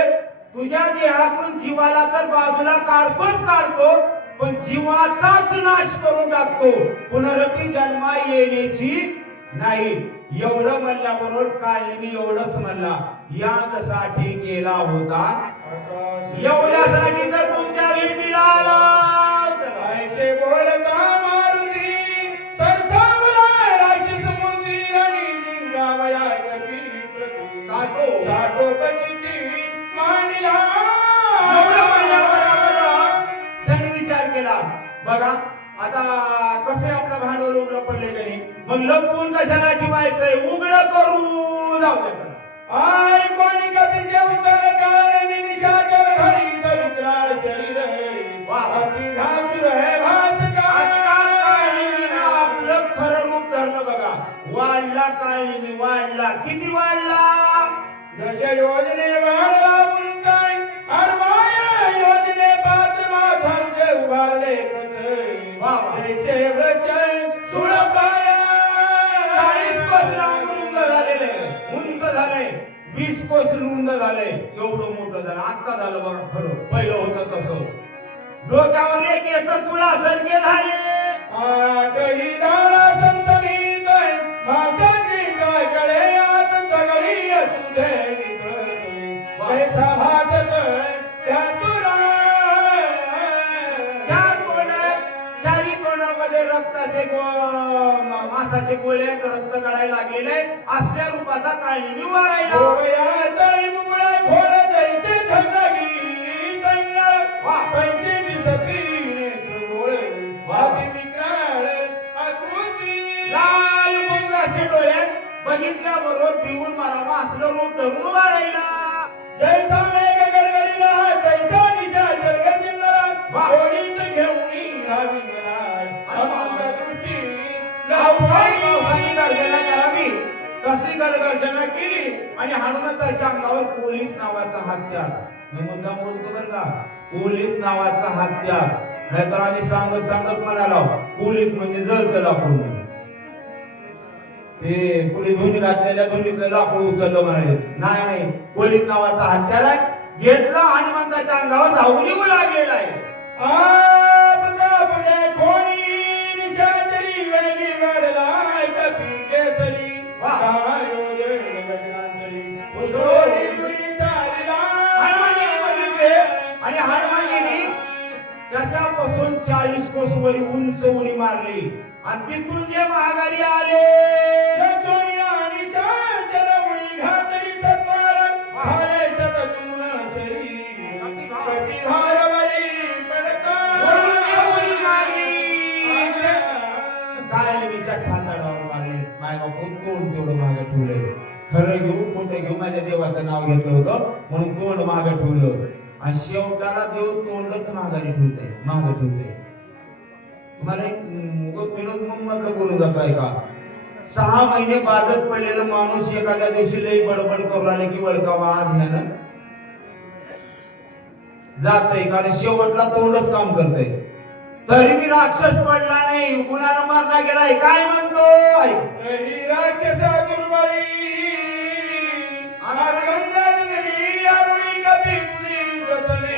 तुझ्या देहातून जीवाला तर बाजूला काढतोच काढतो, पण जीवाचाच नाश करून टाकतो, पुनरपी जन्मा येण्याची नाही. एवढं म्हणल्याबरोबर काळीने एवढंच म्हणला, यासाठी केला होता, एवढ्यासाठी तर तुमच्या भेटीला आला. ऐसे बोलता मारुती सरसावला राक्षस मूर्ती आणि लिंगावया कपी प्रती साठो बचिती मांडला. एवढं म्हणल्याबरोबर त्यांनी विचार केला, बघा आता कसे आपलं भांडवल उघडं पडले का नाही, मग लपवून कशाला ठेवायचंय, उघडं करू जाऊ द्या. आय कोणी कपीचे उत्तर कारण निशाचर घरी दरिद्राळ चली रे वाहती घासूर है भास का. आपलं खरं रूप धरलं बघा, वाढला काळीने, वाढला किती वाढला? जसे योजने वाढला उंचाई अरमाया योजने पाच माथांचे उभारले कसे जैसे वृक्ष सुळकाया. 40 कोस लांब रुंद झालेले, उंच झाले, 20 कोस रुंद झाले, एवढं मोठं झालं. आता झालं बघा खरं, पहिलं होतं तसं. डोक्यावरले केस सुळासारखे झाले, आठही दारा संसनीत भाषाची कळे आत सगळी अशुद्धे निकळते कैसा भासत त्या चुरा. चारी तोंडामध्ये रक्ताचे मासाचे गोळे, रक्त गळायला लागलेले, असल्या रूपाचा काळी वारायला. गोया तळी मुगळा थोड जैसे धगधगी तंगळ पैसे दिसती नेत्रगोळ वाटी विक्राळ आकृती. लाल मुंगाचे डोळ्यात बघितल्याबरोबर पिऊन मारावा असलं रूप धरून वारायला. जैसा मेघ गडगडीला तैसा निशा जलगर्जनला ओढीत घेऊन रावी गलाय अमांत दृष्टी पावसाने गर्जना करावी कसली गडगर्जना केली आणि हनुमंताच्या अंगावर कोलीत नावाचा हत्यार. मी मुद्दाम बोलतो बरं का, कोलीत नावाचा हत्यार, नाहीतर आम्ही सांगत सांगत म्हणालो कोलीत म्हणजे जळतं लाकूड. ते पुढे धुनी घातलेल्या धुनीतलं लाकूड उचललं म्हणाले, नाही नाही, कोलीत नावाचा हत्यार आहे, घेतलं हनुमंताच्या अंगावर धावून येऊ लागलेला आहे. प्रतापने कोणी निशाचरी वेगी वाढलाय कपी केसरी योजन गगनांतरी उसळी चालला. 40 कोस वरी उंच उडी मारली आणि तिथून जे माघारी आले लचोनिया आणि शांचर उडी घातली सत्वार भाले सतचूर्ण शरीर कपिभार बळी पडता वरून जे उडी मारली काळवीच्या छाताडावर मारली. माय बापू तोंड तेवढं मागे ठेवलंय. खरं घेऊ खोटं घेऊ माझ्या देवाचं नाव घेतलं होतं म्हणून तोंड मागे ठेवलं आणि शेवटाला देव तोंडच माघारी ठेवते. तुम्हाला एक विनोद म्हणून म्हटलं बोलू जातोय का 6 महिने बाधत पडलेलं माणूस एखाद्या दिवशी लई बडबड करू लागले की वळकावा आज ह्यानं जातंय कारण शेवटला तोंडच काम करतंय. तरी मी राक्षस पडला नाही गुणानं मारला गेलाय काय म्हणतोय तरी राक्षसा दुर्बळी आनंदात गेली आरुणी कपी तुझी रसने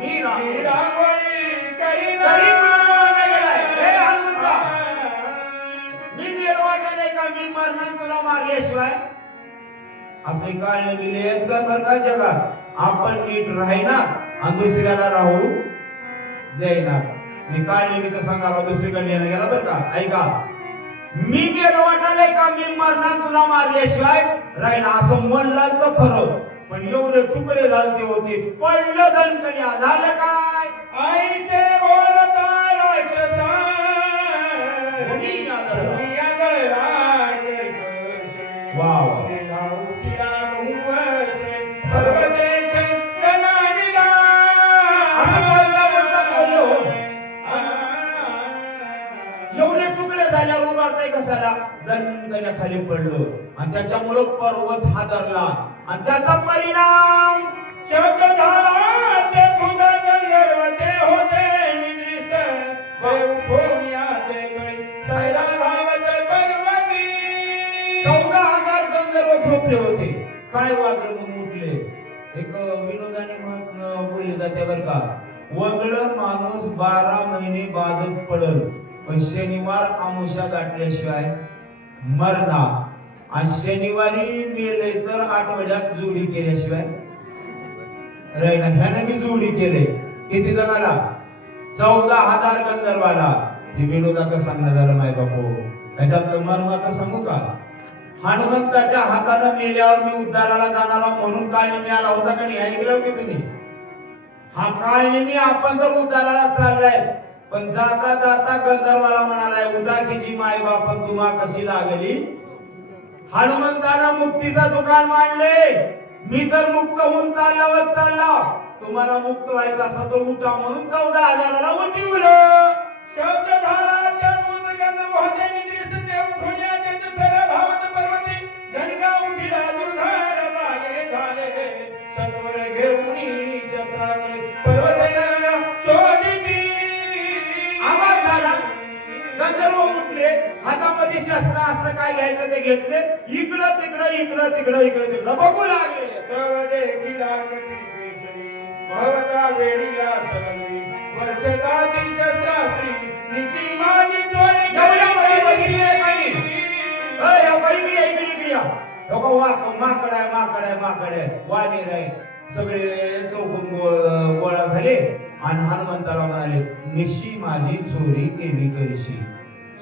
मी रांगोळी करी तरी गुणानं मारला गेलाय. हे हनुमंता मी मेलो वाटलंय का मी मरणार तुला मारल्याशिवाय असं काळलं गेले बरं का जगात आपण नीट राहिना आणि दुसऱ्याला राहू देईना. मी काळले मी तर सांगायला दुसरीकडे येणं गेला बरं का ऐका मी मेलो वाटायलंय का मी मरणार तुला मारल्याशिवाय राहिना असं म्हणलं तर खरं पण एवढे तुकडे झालते होते पडलं दणकण्या झालं काय आईचे बोलता राक्षसा कोणी आदळलं? कोणी आदळला करकश. वाव उठिला मुंबसे, पर्वतेश दनानिला. असं बोलता बोललो. एवढे तुकडे झाल्यावर उभारताय कसाला दणकण्या खाली पडलो आणि त्याच्यामुळे पर्वत हादरला आणि त्याचा परिणाम शब्द झाला ते खुदा गंधर्व ते होते निद्रिस्त देव भोनियाचे गै सैरा धावत पर्वती. 14,000 गंधर्व झोपले होते. काय वाजलं म्हणून उठले. एक विनोदाने बोलले जाते बर का वगळं माणूस 12 महिने बाधत पडल पण शनिवार अमावस्या गाठल्याशिवाय मरणार आणि शनिवारी मेले तर आठवड्यात जोडी केल्याशिवाय राहिना. ह्याने मी जोडी केले किती जणाला 14,000 गंधर्वाला. हे विनोदाचं सांगणं झालं माय बापू. ह्याच्यात मर्माचं सांगू का हनुमंताच्या हातानं मेल्यावर मी उद्धाराला जाणारा म्हणून काळ नेहमी आला होता का नाही ऐकलं की तुम्ही. हा काळ नेहमी आपण तर उद्धाराला चाललाय पण जाता जाता गंधर्वाला म्हणालाय उदाकीची माय बापन तुम्हा कशी लागली. हनुमंतानं मुक्तीचं दुकान मांडले. मी तर मुक्त होऊन चालला तुम्हाला मुक्त व्हायचं असं तर उठा म्हणून 14,000ला उठवलं. शब्द झाला त्या मूर्त गंधर्व होते निद्रिस्त देव भोनियाचे सैरा धावत पर्वती. दणका उठिला दुर्धार लागे झाले सत्वर घेऊनी छत्राने पर्वताला शोधिती. आवाज झाला गंधर्व उठले हातामध्ये शस्त्र अस्त्र काय घ्यायचं ते घेतले इकडं तिकडं बघू लागले. तव देखील आगती पेशरी भवता वेळीला चलवी वर्षताती शस्त्रास्त्री निशी माझी चोरी एवढ्यामध्ये बघितले काही या बाई मी इकडे या लोक माकड आहे वाणीर आहे सगळे चौकून गोळा झाले आणि हनुमंताला म्हणाले निशी माझी चोरी केली करीशी.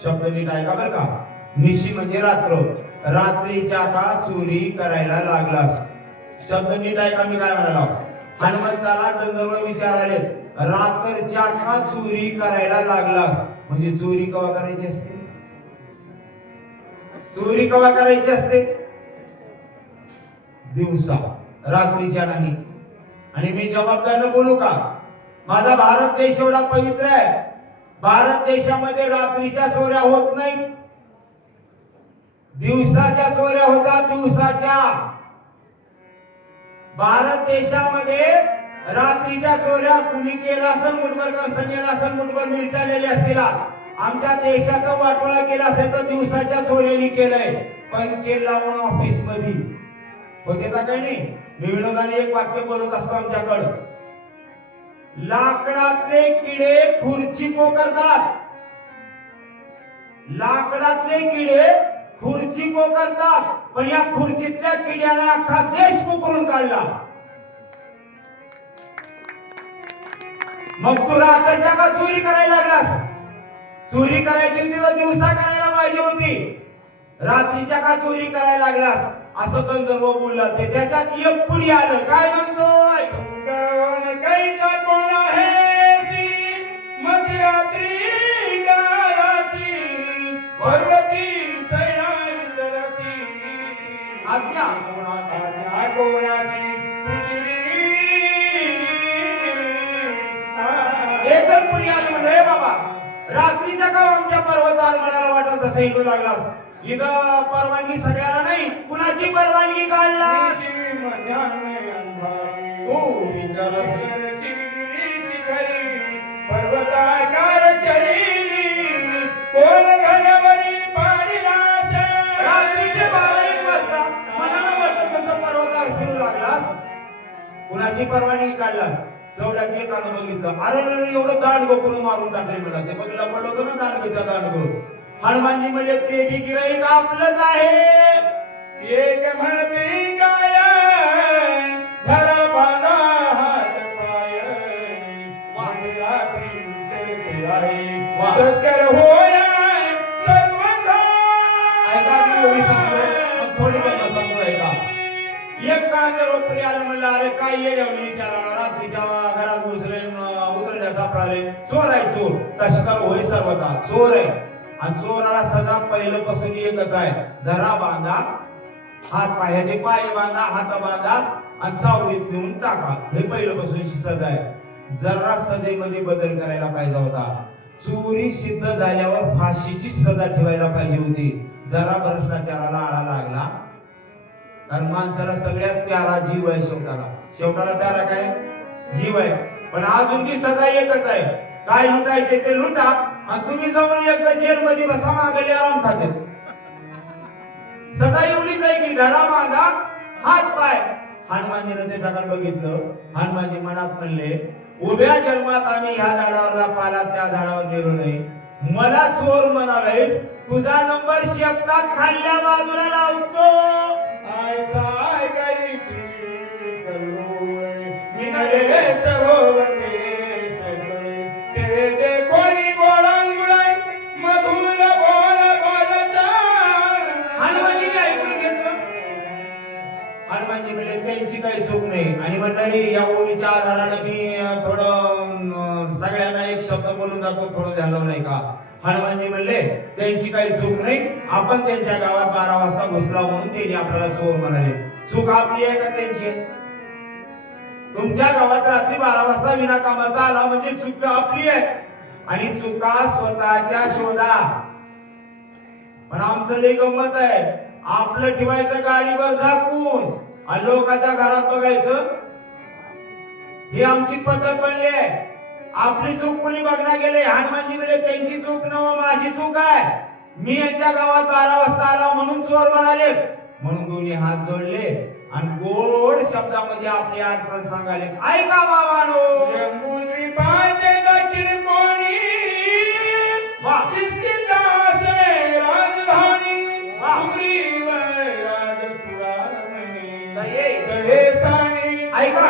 शब्द नीट ऐका बरं का निशी म्हणजे रात्रीच्या का चोरी करायला लागलास. शब्द नीट ऐका मी काय म्हणालो हनुमंताला गंधर्व विचाराले रात्रीच्या का चोरी करायला लागलास म्हणजे चोरी कवा करायची असते. चोरी कवा करायची असते दिवसा रात्रीच्या नाही. आणि मी जबाबदारीने बोलू का माझा भारत देश एवढा पवित्र आहे. भारत देशामध्ये रात्रीच्या चोऱ्या होत नाहीत दिवसाच्या चोऱ्या होतात. दिवसाच्या भारत देशामध्ये रात्रीच्या चोऱ्या कुणी केला असेल मुठभर कणसं केला असेल मुठभर मिरच्या नेल्या असतील आमच्या देशाचा वाटोळा केला असेल तर दिवसाच्या चोऱ्यांनी केलंय. पण केला म्हणून ऑफिस मध्ये होते का काही नाही. मी विनोदाने एक वाक्य बोलत असतो आमच्याकडं लाकडातले किडे खुर्ची पोकरतात. लाकडातले किडे खुर्ची पोकरतात पण या खुर्चीतल्या किड्याने अख्खा देश पोकरून काढला. मग तू रात्रीच्या का चोरी करायला लागलास? चोरी करायची होती तर दिवसा करायला पाहिजे होती. रात्रीच्या का चोरी करायला लागलास असं गंधर्व बोलला. ते त्याच्यात एक पुढे आलं. काय म्हणतोय? कौन कैसा कोण आहे मध्यरात्री गाराची पर्वती सैराची आज्ञा कोणाची दुसरी एकदम पुढे आलं. म्हणलं हे बाबा, रात्रीच्या का आमच्या पर्वतावर म्हणायला वाटत तसं हिंदू लागलास. इथं परवानगी सगळ्याला नाही. कुणाची परवानगी काढला? तू पर्वताकार शरीरी कोण घनवरी पाडीलास. रात्रीचे 12-1 वाजता मनाला वाटत तसं पर्वतावर फिरू लागलास. कुणाची परवानगी काढला? तेवढ्यात एकानं बघितलं. अरे एवढं दांडगो करून मारून टाकले. मला ते बघितलं पडलं होतं ना दांडगोच्या दांडगो. हनुमानजी म्हणजे ते बी गिराईक आपलंच आहे. एक म्हणती काय धरा बांधा हात पाय रात्री चलते आहे तस्कर होया सर्वथा. ऐका मी एवढी सांगतो, मग थोडी गंमत सांगतो. ऐका, एक कांदर ओपरी आलं. म्हणलं अरे काय येड्यावली विचाराला. रात्रीच्या घरात घुसले उतरड्या सापडाले. चोर आहे चोर. तस्कर होय सर्वथा. चोर आहे आणि चोराला सजा पहिल्यापासून एकच आहे. धरा बांधा हात पायाचे पाय बांधा हात बांधा आणि सावलीत नेऊन टाका. हे पहिल्यापासून सजा आहे. जरा सजेमध्ये बदल करायला पाहिजे होता. चोरी सिद्ध झाल्यावर फाशीची सजा ठेवायला पाहिजे होती. जरा भ्रष्टाचाराला आळा लागला. कारण माणसाला सगळ्यात प्यारा जीव आहे शेवटाला. शेवटाला प्यारा काय? जीव आहे. पण अजून ती सजा एकच आहे. काय लुटायचे ते लुटा आणि तुम्ही जाऊन एकदा जेल मध्ये बसा. मागले आराम खाते. सदा एवढीच आहे की धरा बांधा हात पाय. हनुमानजीने त्याच्याकडे बघितलं. हनुमानजी मनात म्हणले, उभ्या जन्मात आम्ही ह्या झाडावरला पाला त्या झाडावर गेलो नाही. मला चोर म्हणालायस. तुझा नंबर शेपटात खाल्ल्या बाजूला लावतो. आयसाय करी करू मिनले सरोवते सगळे ते ते कोणी गोळांगुळाय मधुर बोल बोलता. हनुमानजी काय ऐकून घेतलं? हनुमानजी म्हणले त्यांची काही चूक नाही. आणि मंडळी या ओळीच्या आधाराने मी थोडं सगळ्यांना एक शब्द बोलून जातो. थोडं ध्यान लावून नाही का? हनुमानजी म्हणले त्यांची काही चूक नाही. आपण त्यांच्या गावात 12 वाजता घुसला म्हणून त्यांनी आपल्याला चोर म्हणाले. चूक आपली आहे का त्यांची आहे? तुमच्या गावात रात्री 12 वाजता विनाकामाचा आला म्हणजे चूक आपली आहे. आणि चुका स्वतःच्या शोधा. पण आमचं लई गंमत आहे. आपलं ठेवायचं गाडीवर झाकून आणि लोकांच्या घरात बघायचं. ही आमची पद्धत बनली आहे. आपली चूक कोणी बघणार गेले? हनुमानजी म्हणजे त्यांची चूक नव माझी चूक आहे. मी यांच्या गावात 12 वाजता आला म्हणून चोर म्हणाले. म्हणून दोन्ही हात जोडले आणि गोड शब्दामध्ये आपली अडचण सांगाले. ऐका बाबांनो, जम्बुली पाचे दक्षिण कोणी जिसकी दास है राजधानी सुग्रीव राजपुरा में गए स्थानी. ऐका,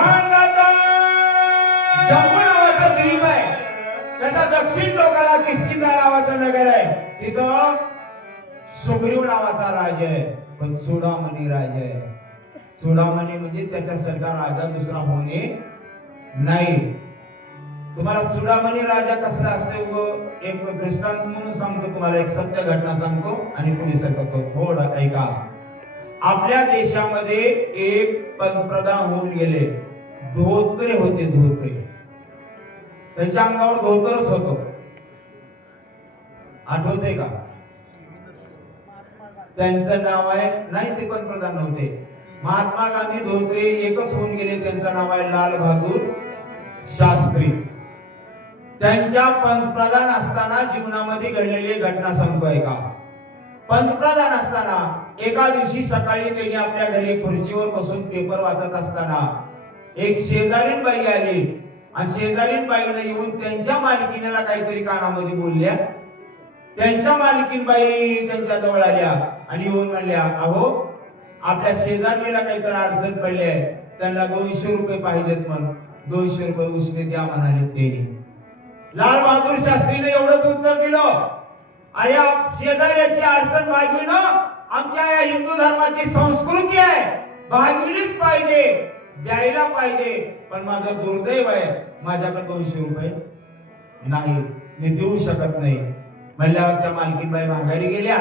जम्मू नावाचा द्वीप आहे. त्याच्या दक्षिण टोकाला किष्किंधा नावाचं नगर आहे. तिथं सुग्रीव नावाचा राजा आहे. पण चूडामणी राजा आहे. चूडामणी म्हणजे त्याच्यासारखा राजा दुसरा होणे नाही. तुम्हाला चूडामणी राजा कसला असते एक दृष्टांत म्हणून सांगतो. तुम्हाला एक सत्य घटना सांगतो आणि पुढे सरकतो. थोडं ऐका. आपल्या देशामध्ये एक पंतप्रधान होऊन गेले. धोत्रे होते. धोत्रे. त्यांच्या अंगावर धोतरच होतो. आठवते का? त्यांचं नाव आहे, नाही ते पंतप्रधान नव्हते. महात्मा गांधी धोत्रे एकच होऊन गेले. त्यांचं नाव आहे लाल बहादूर शास्त्री. त्यांच्या पंतप्रधान असताना जीवनामध्ये घडलेली घटना सांगतोय का? पंतप्रधान असताना एका दिवशी सकाळी त्यांनी आपल्या घरी खुर्चीवर बसून पेपर वाचत असताना एक शेजारीण बाई आली आणि शेजारीण बाईने येऊन त्यांच्या मालकीणीला काहीतरी कानामध्ये बोलल्या. त्यांच्या मालकीन बाई त्यांच्या जवळ आल्या आणि येऊन म्हणल्या, अहो आपल्या शेजारणीला काहीतरी अडचण पडली आहे. त्यांना 200 रुपये पाहिजेत. म्हणून 200 रुपये उसने द्या म्हणाले. त्यांनी लाल बहादूर शास्त्रीने एवढंच उत्तर दिलं, अया शेजाऱ्याची अडचण भागविणं आमच्या या हिंदू धर्माची संस्कृती आहे, भागविलीच पाहिजे, द्यायला पाहिजे. पण माझं दुर्दैव आहे, माझ्याकडे 200 रुपये नाही, मी देऊ शकत नाही. म्हणल्यावर त्या मालकीनबाई माघारी गेल्या.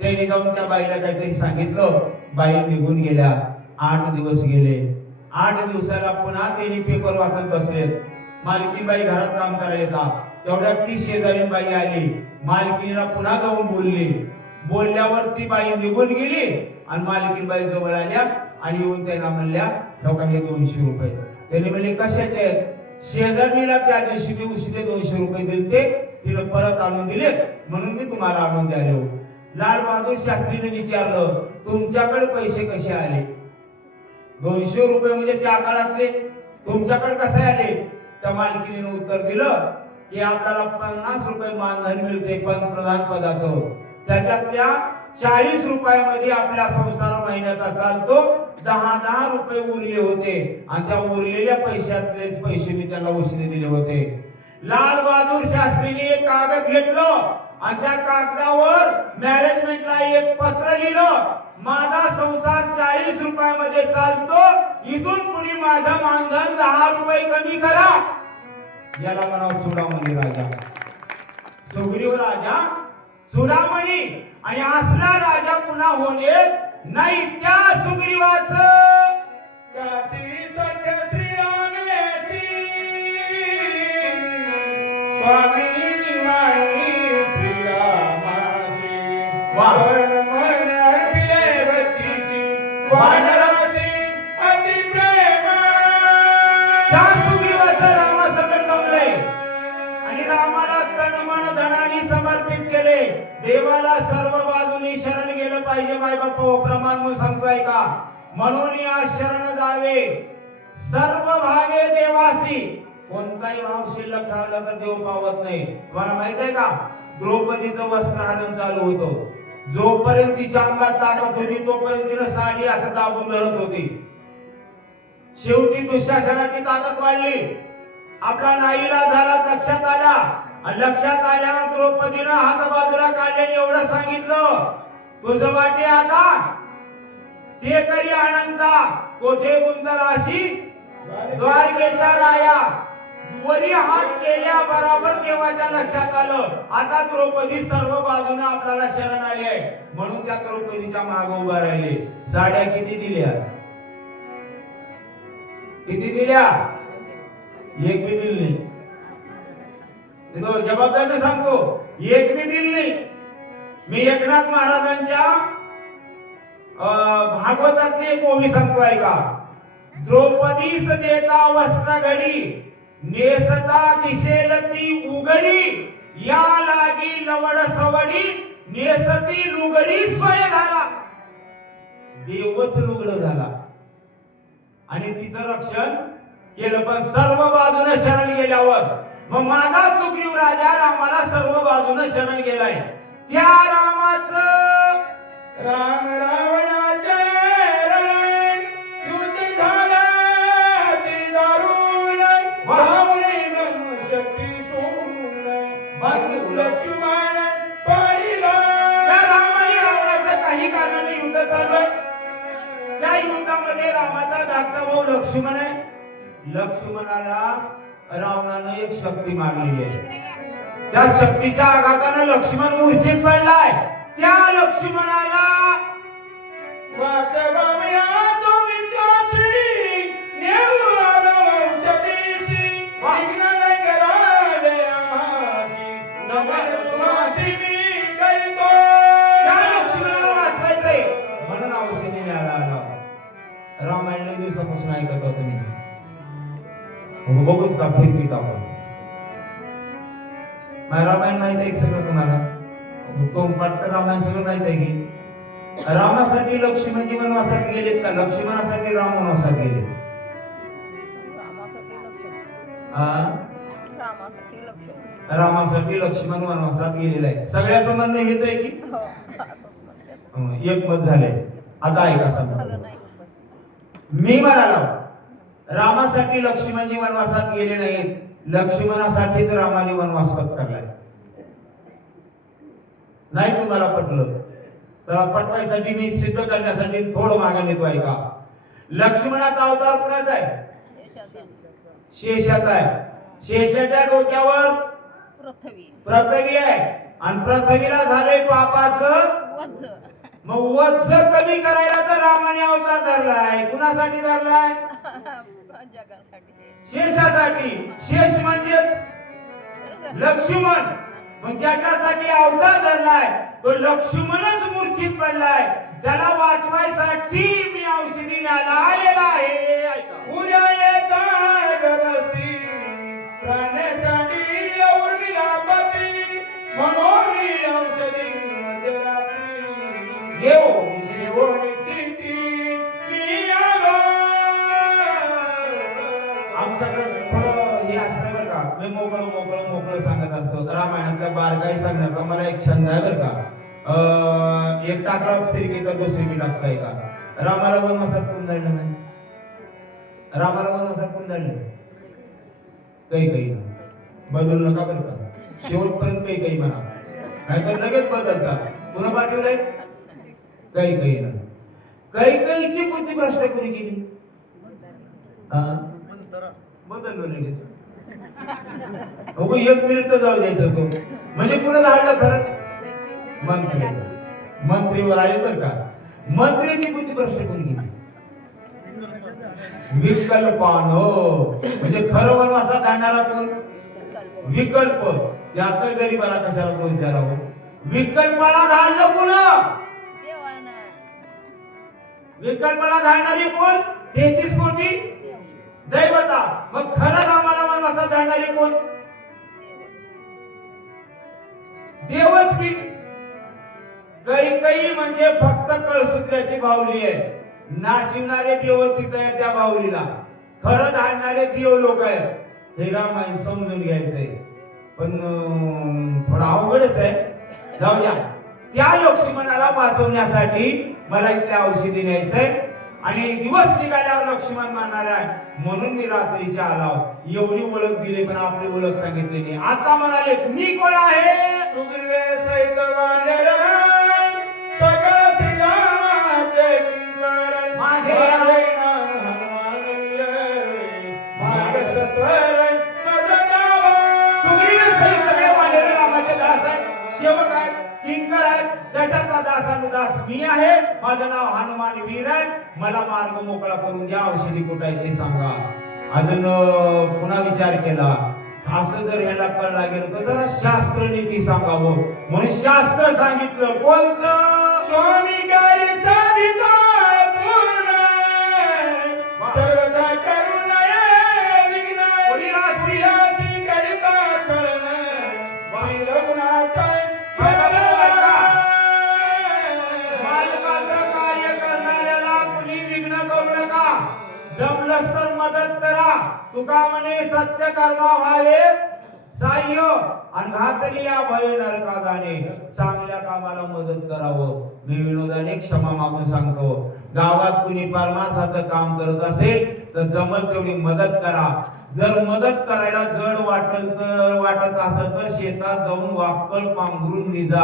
त्यांनी जाऊन त्या बाईला काहीतरी सांगितलं, बाई निघून गेल्या. 8 दिवस गेले. 8 दिवसाला पुन्हा त्यांनी पेपर वाचत बसले. मालकीनबाई घरात काम करायला येतात. तेवढ्यात ती शेजारी बाई आली, मालकीनीला पुन्हा जाऊन बोलली. बोलल्यावर ती बाई निघून गेली आणि मालकीनबाई जवळ आल्या आणि येऊन त्यांना म्हणल्या, ठोका हे 200 रुपये. त्यांनी म्हणले कशाचे आहेत? शेजारणीला त्या दिवशी मी उशिरे 200 रुपये दिले, तिने परत आणून दिले म्हणून मी तुम्हाला आणून द्यालो. लाल बहादूर शास्त्रीने विचारलं, तुमच्याकडे पैसे कसे आले? 200 रुपये म्हणजे त्या काळातले, तुमच्याकडे कसे आले? त्या मालकीने उत्तर दिलं की आपल्याला 50 रुपये मानधन मिळते पंतप्रधान पदाचं, त्याच्यातल्या 40 रुपयामध्ये आपला संसार महिन्याचा चालतो. 10 रुपये उरले होते आणि त्या उरलेल्या पैशातले पैसे मी त्याला उशिरे दिले होते. लाल बहादूर शास्त्रीने एक कागद घेतलं आणि त्या कागदावर मॅनेजमेंटला एक पत्र लिहिलं, माझा संसार 40 रुपयामध्ये चालतो, इथून पुढे माझं मानधन 10 रुपये कमी करा. याला म्हणावं चुडामणी राजा. सुग्रीव राजा चुडामणी, आणि असला राजा पुन्हा होणे नाही. त्या सुग्रीवाचं काशी सख्य श्रीरामेशी स्वामी माई श्रीरामाशी मन अर्पिले भक्तीची वानराशी अति प्रेम. त्या सुग्रीवाचं रामासमोर जमलंय आणि रामाला तन मन धनाने समर्पित केले. देवाला सर्व बाजूनी शरण गेलं पाहिजे. माय बापा प्रमाण म्हणून सांगतोय का? म्हणून या शरण जावे सर्व भागे देवासी. कोणताही भाव शिल्लक ठेवला तर देव पावत नाही. तुम्हाला माहित आहे का? द्रौपदीचं वस्त्रहरण चालू होतं. जोपर्यंत तिच्या अंगात ताकद होती तोपर्यंत तिने साडी असं दाबून धरत होती. शेवटी दुःशासनाची ताकद वाढली, आपला नाईला झाला, लक्षात आला. लक्षात आल्यावर द्रौपदीनं हात बाजूला काढल्याने एवढं सांगितलं, तुझं वाटे आता ते करी अनंता, कोठे गुंतलाशी द्वारकेचा राया. वरी हात केल्या बरोबर देवाच्या लक्षात आलं, आता द्रौपदी सर्व बाजूने आपल्याला शरण आली आहे. म्हणून त्या द्रौपदीच्या मागे उभा राहिले. साड्या किती दिल्या? किती दिल्या? एक भी दिली नाही. जबाबदारीने सांगतो, एक भी दिली नाही. मी एकनाथ महाराजांच्या भागवतातली एक ओवी सांगतो ऐका. द्रौपदीस देता वस्त्र घडी, नेसता दिसेल ती उघडी, या लागी लवड सवडी, नेसती लुगडी स्वय झाला. देवच लुगड झाला आणि तिचं रक्षण केलं. पण सर्व बाजूने शरण गेल्यावर मग माझा सुग्रीव राजा रामाला सर्व बाजूने शरण गेलाय. त्या रामाचं राम रावणाचे रण युद्ध झालं ते दारुण, भावने ब्रह्मशक्ती सोडून लक्ष्मण पाहिला. त्या रामाने रावणाचं काही कारणाने युद्ध चालू. त्या युद्धामध्ये रामाचा धाकटा भाऊ लक्ष्मण आहे. लक्ष्मणाला रावणाने एक शक्ती मारलेली आहे. त्या शक्तीच्या आघाताने लक्ष्मण मूर्छित पडलाय. त्या लक्ष्मणाला वाचवाव्या सौमित्राची नेऊ आलो औषधीची, विघ्न न करावे आम्हासी, नमन तुम्हासी मी करतो. त्या लक्ष्मणाला वाचवायचंय म्हणून औषधी न्यायला आला. रामायण दिवसापासून ऐकत होतो मी. बघूच का फिरकी आपण रामायण माहित आहे सगळं तुम्हाला. पटकन रामायण सगळं माहित आहे की रामासाठी लक्ष्मणजी वनवासात गेलेत का? लक्ष्मणासाठी राम वनवासात गेले. रामासाठी लक्ष्मण वनवासात गेलेला आहे. सगळ्याचं म्हणणं हेच आहे की एक मत झाले. आता ऐका समजा, मी म्हणालो रामासाठी लक्ष्मणजी वनवासात गेले नाहीत, लक्ष्मणासाठीच रामाने वनवास पत्करलाय. नाही तुम्हाला पटलं तर पटवायसाठी मी सिद्ध करण्यासाठी थोडं मागे नेतो ऐका. लक्ष्मणाचा अवतार कुणाचा आहे? शेषाचा आहे. शेषाच्या डोक्यावर पृथ्वी आहे आणि पृथ्वीला झालंय पापाचं मग वज्ज कमी करायला तर रामाने अवतार धरलाय. कुणासाठी धरलाय? शेषासाठी. शेष म्हणजेच लक्ष्मण. मग ज्याच्यासाठी अवतार धरलाय तो लक्ष्मणच मूर्छित पडलाय. त्याला वाचवायसाठी मी औषधी न्यायला आलेला आहे. ऐका. उद्या येता गरती प्राण्यासाठी औरलीला पती म्हणून मी औषधी मध्यरात्री शेवटची मी आलो. आमच्याकडे थोडं हे असतं बरं का. मी मोकळं सांगत असतो. रामायणातल्या बारकाई सांगण्याचा मला एक छंद आहे बरं का. एक टाकलाच फिरकी तर दुसरी मी टाकताय का. रामाला वनवासात कोण जाणलं नाही? रामाला वनवासात कोण जाणलं? काही बदलू नका बरं का. शेवटपर्यंत काही म्हणा नाहीतर लगेच बदलता. पुन्हा पाठवलंय काही ना. काहीची बुद्धी भ्रष्ट कोणी केली? बदललो लगेच. अगो 1 मिनिट जाऊ द्यायचं तो म्हणजे पुन्हा धाडलं खरंच. मंत्रीवर आले तर का. मंत्र्याची बुद्धी भ्रष्ट कोणी केली? विकल्पान. म्हणजे खरं वनवासात जाणारा कोण? विकल्प. त्यात गरीबाला कशाला दोष द्यायला हो? विकल्पाला धाडलं कोण? विकल्पाला धाडणारी कोण? 33 कोटी दैवता. मग खरं रामाला वनवासात धाडणारी कोण? देवच की. काही म्हणजे फक्त कळसूत्र्याची बाहुली आहे. नाचणारे देव तिथे आहे त्या बाहुलीला. खरं धाडणारे देव लोक आहेत. हे रामायण समजून घ्यायचंय. पण थोडं अवघडच आहे. जाऊ द्या. त्या लक्ष्मणाला वाचवण्यासाठी मला इथल्या औषधी न्यायचंय आणि दिवस निघाल्यावर लक्ष्मण मारणार आहे म्हणून मी रात्रीच्या आलो. एवढी ओळख दिली पण आपली ओळख सांगितली नाही. आता म्हणाले मी कोण आहे? सुग्रीवे सहित वानर सगळ श्रीरामाचे किंकर माझे हनुमान माग सत्वर मदनावा. सुग्रीव सहित सगळे वानर रामाचे दास आहेत. सेवक आहेत. किंकर आहेत. त्याच्यातला दासानुदास मी आहे. माझं नाव हनुमान वीर आहे. मला मार्ग मोकळा करून द्या. औषधी कुठं आहे ते सांगा. अजून पुन्हा विचार केला असं जर ह्याला कळला गेलं तर जरा शास्त्र नीती सांगावं म्हणून शास्त्र सांगितलं. कोणतं? स्वामी कार्य साधिता पूर्ण सर्वदा करुणय विघ्न विलासी करिता चरण श्री रघुनाथ मालकाचं कार्य करणाऱ्याला कुणी विघ्न करू नका. जमलंच तर मदत करा. तुका म्हणे सत्य कर्मा व्हावे साह्य आणि घातली या भय नरका जाणे. चांगल्या कामाला मदत करावं. मी विनोदाने क्षमा मागून सांगतो. गावात कुणी परमार्थाचं काम करत असेल तर जमल तेवढी मदत करा. जर मदत करायला जड वाटत असेल तर शेतात जाऊन वाक्कल पांघरून निजा.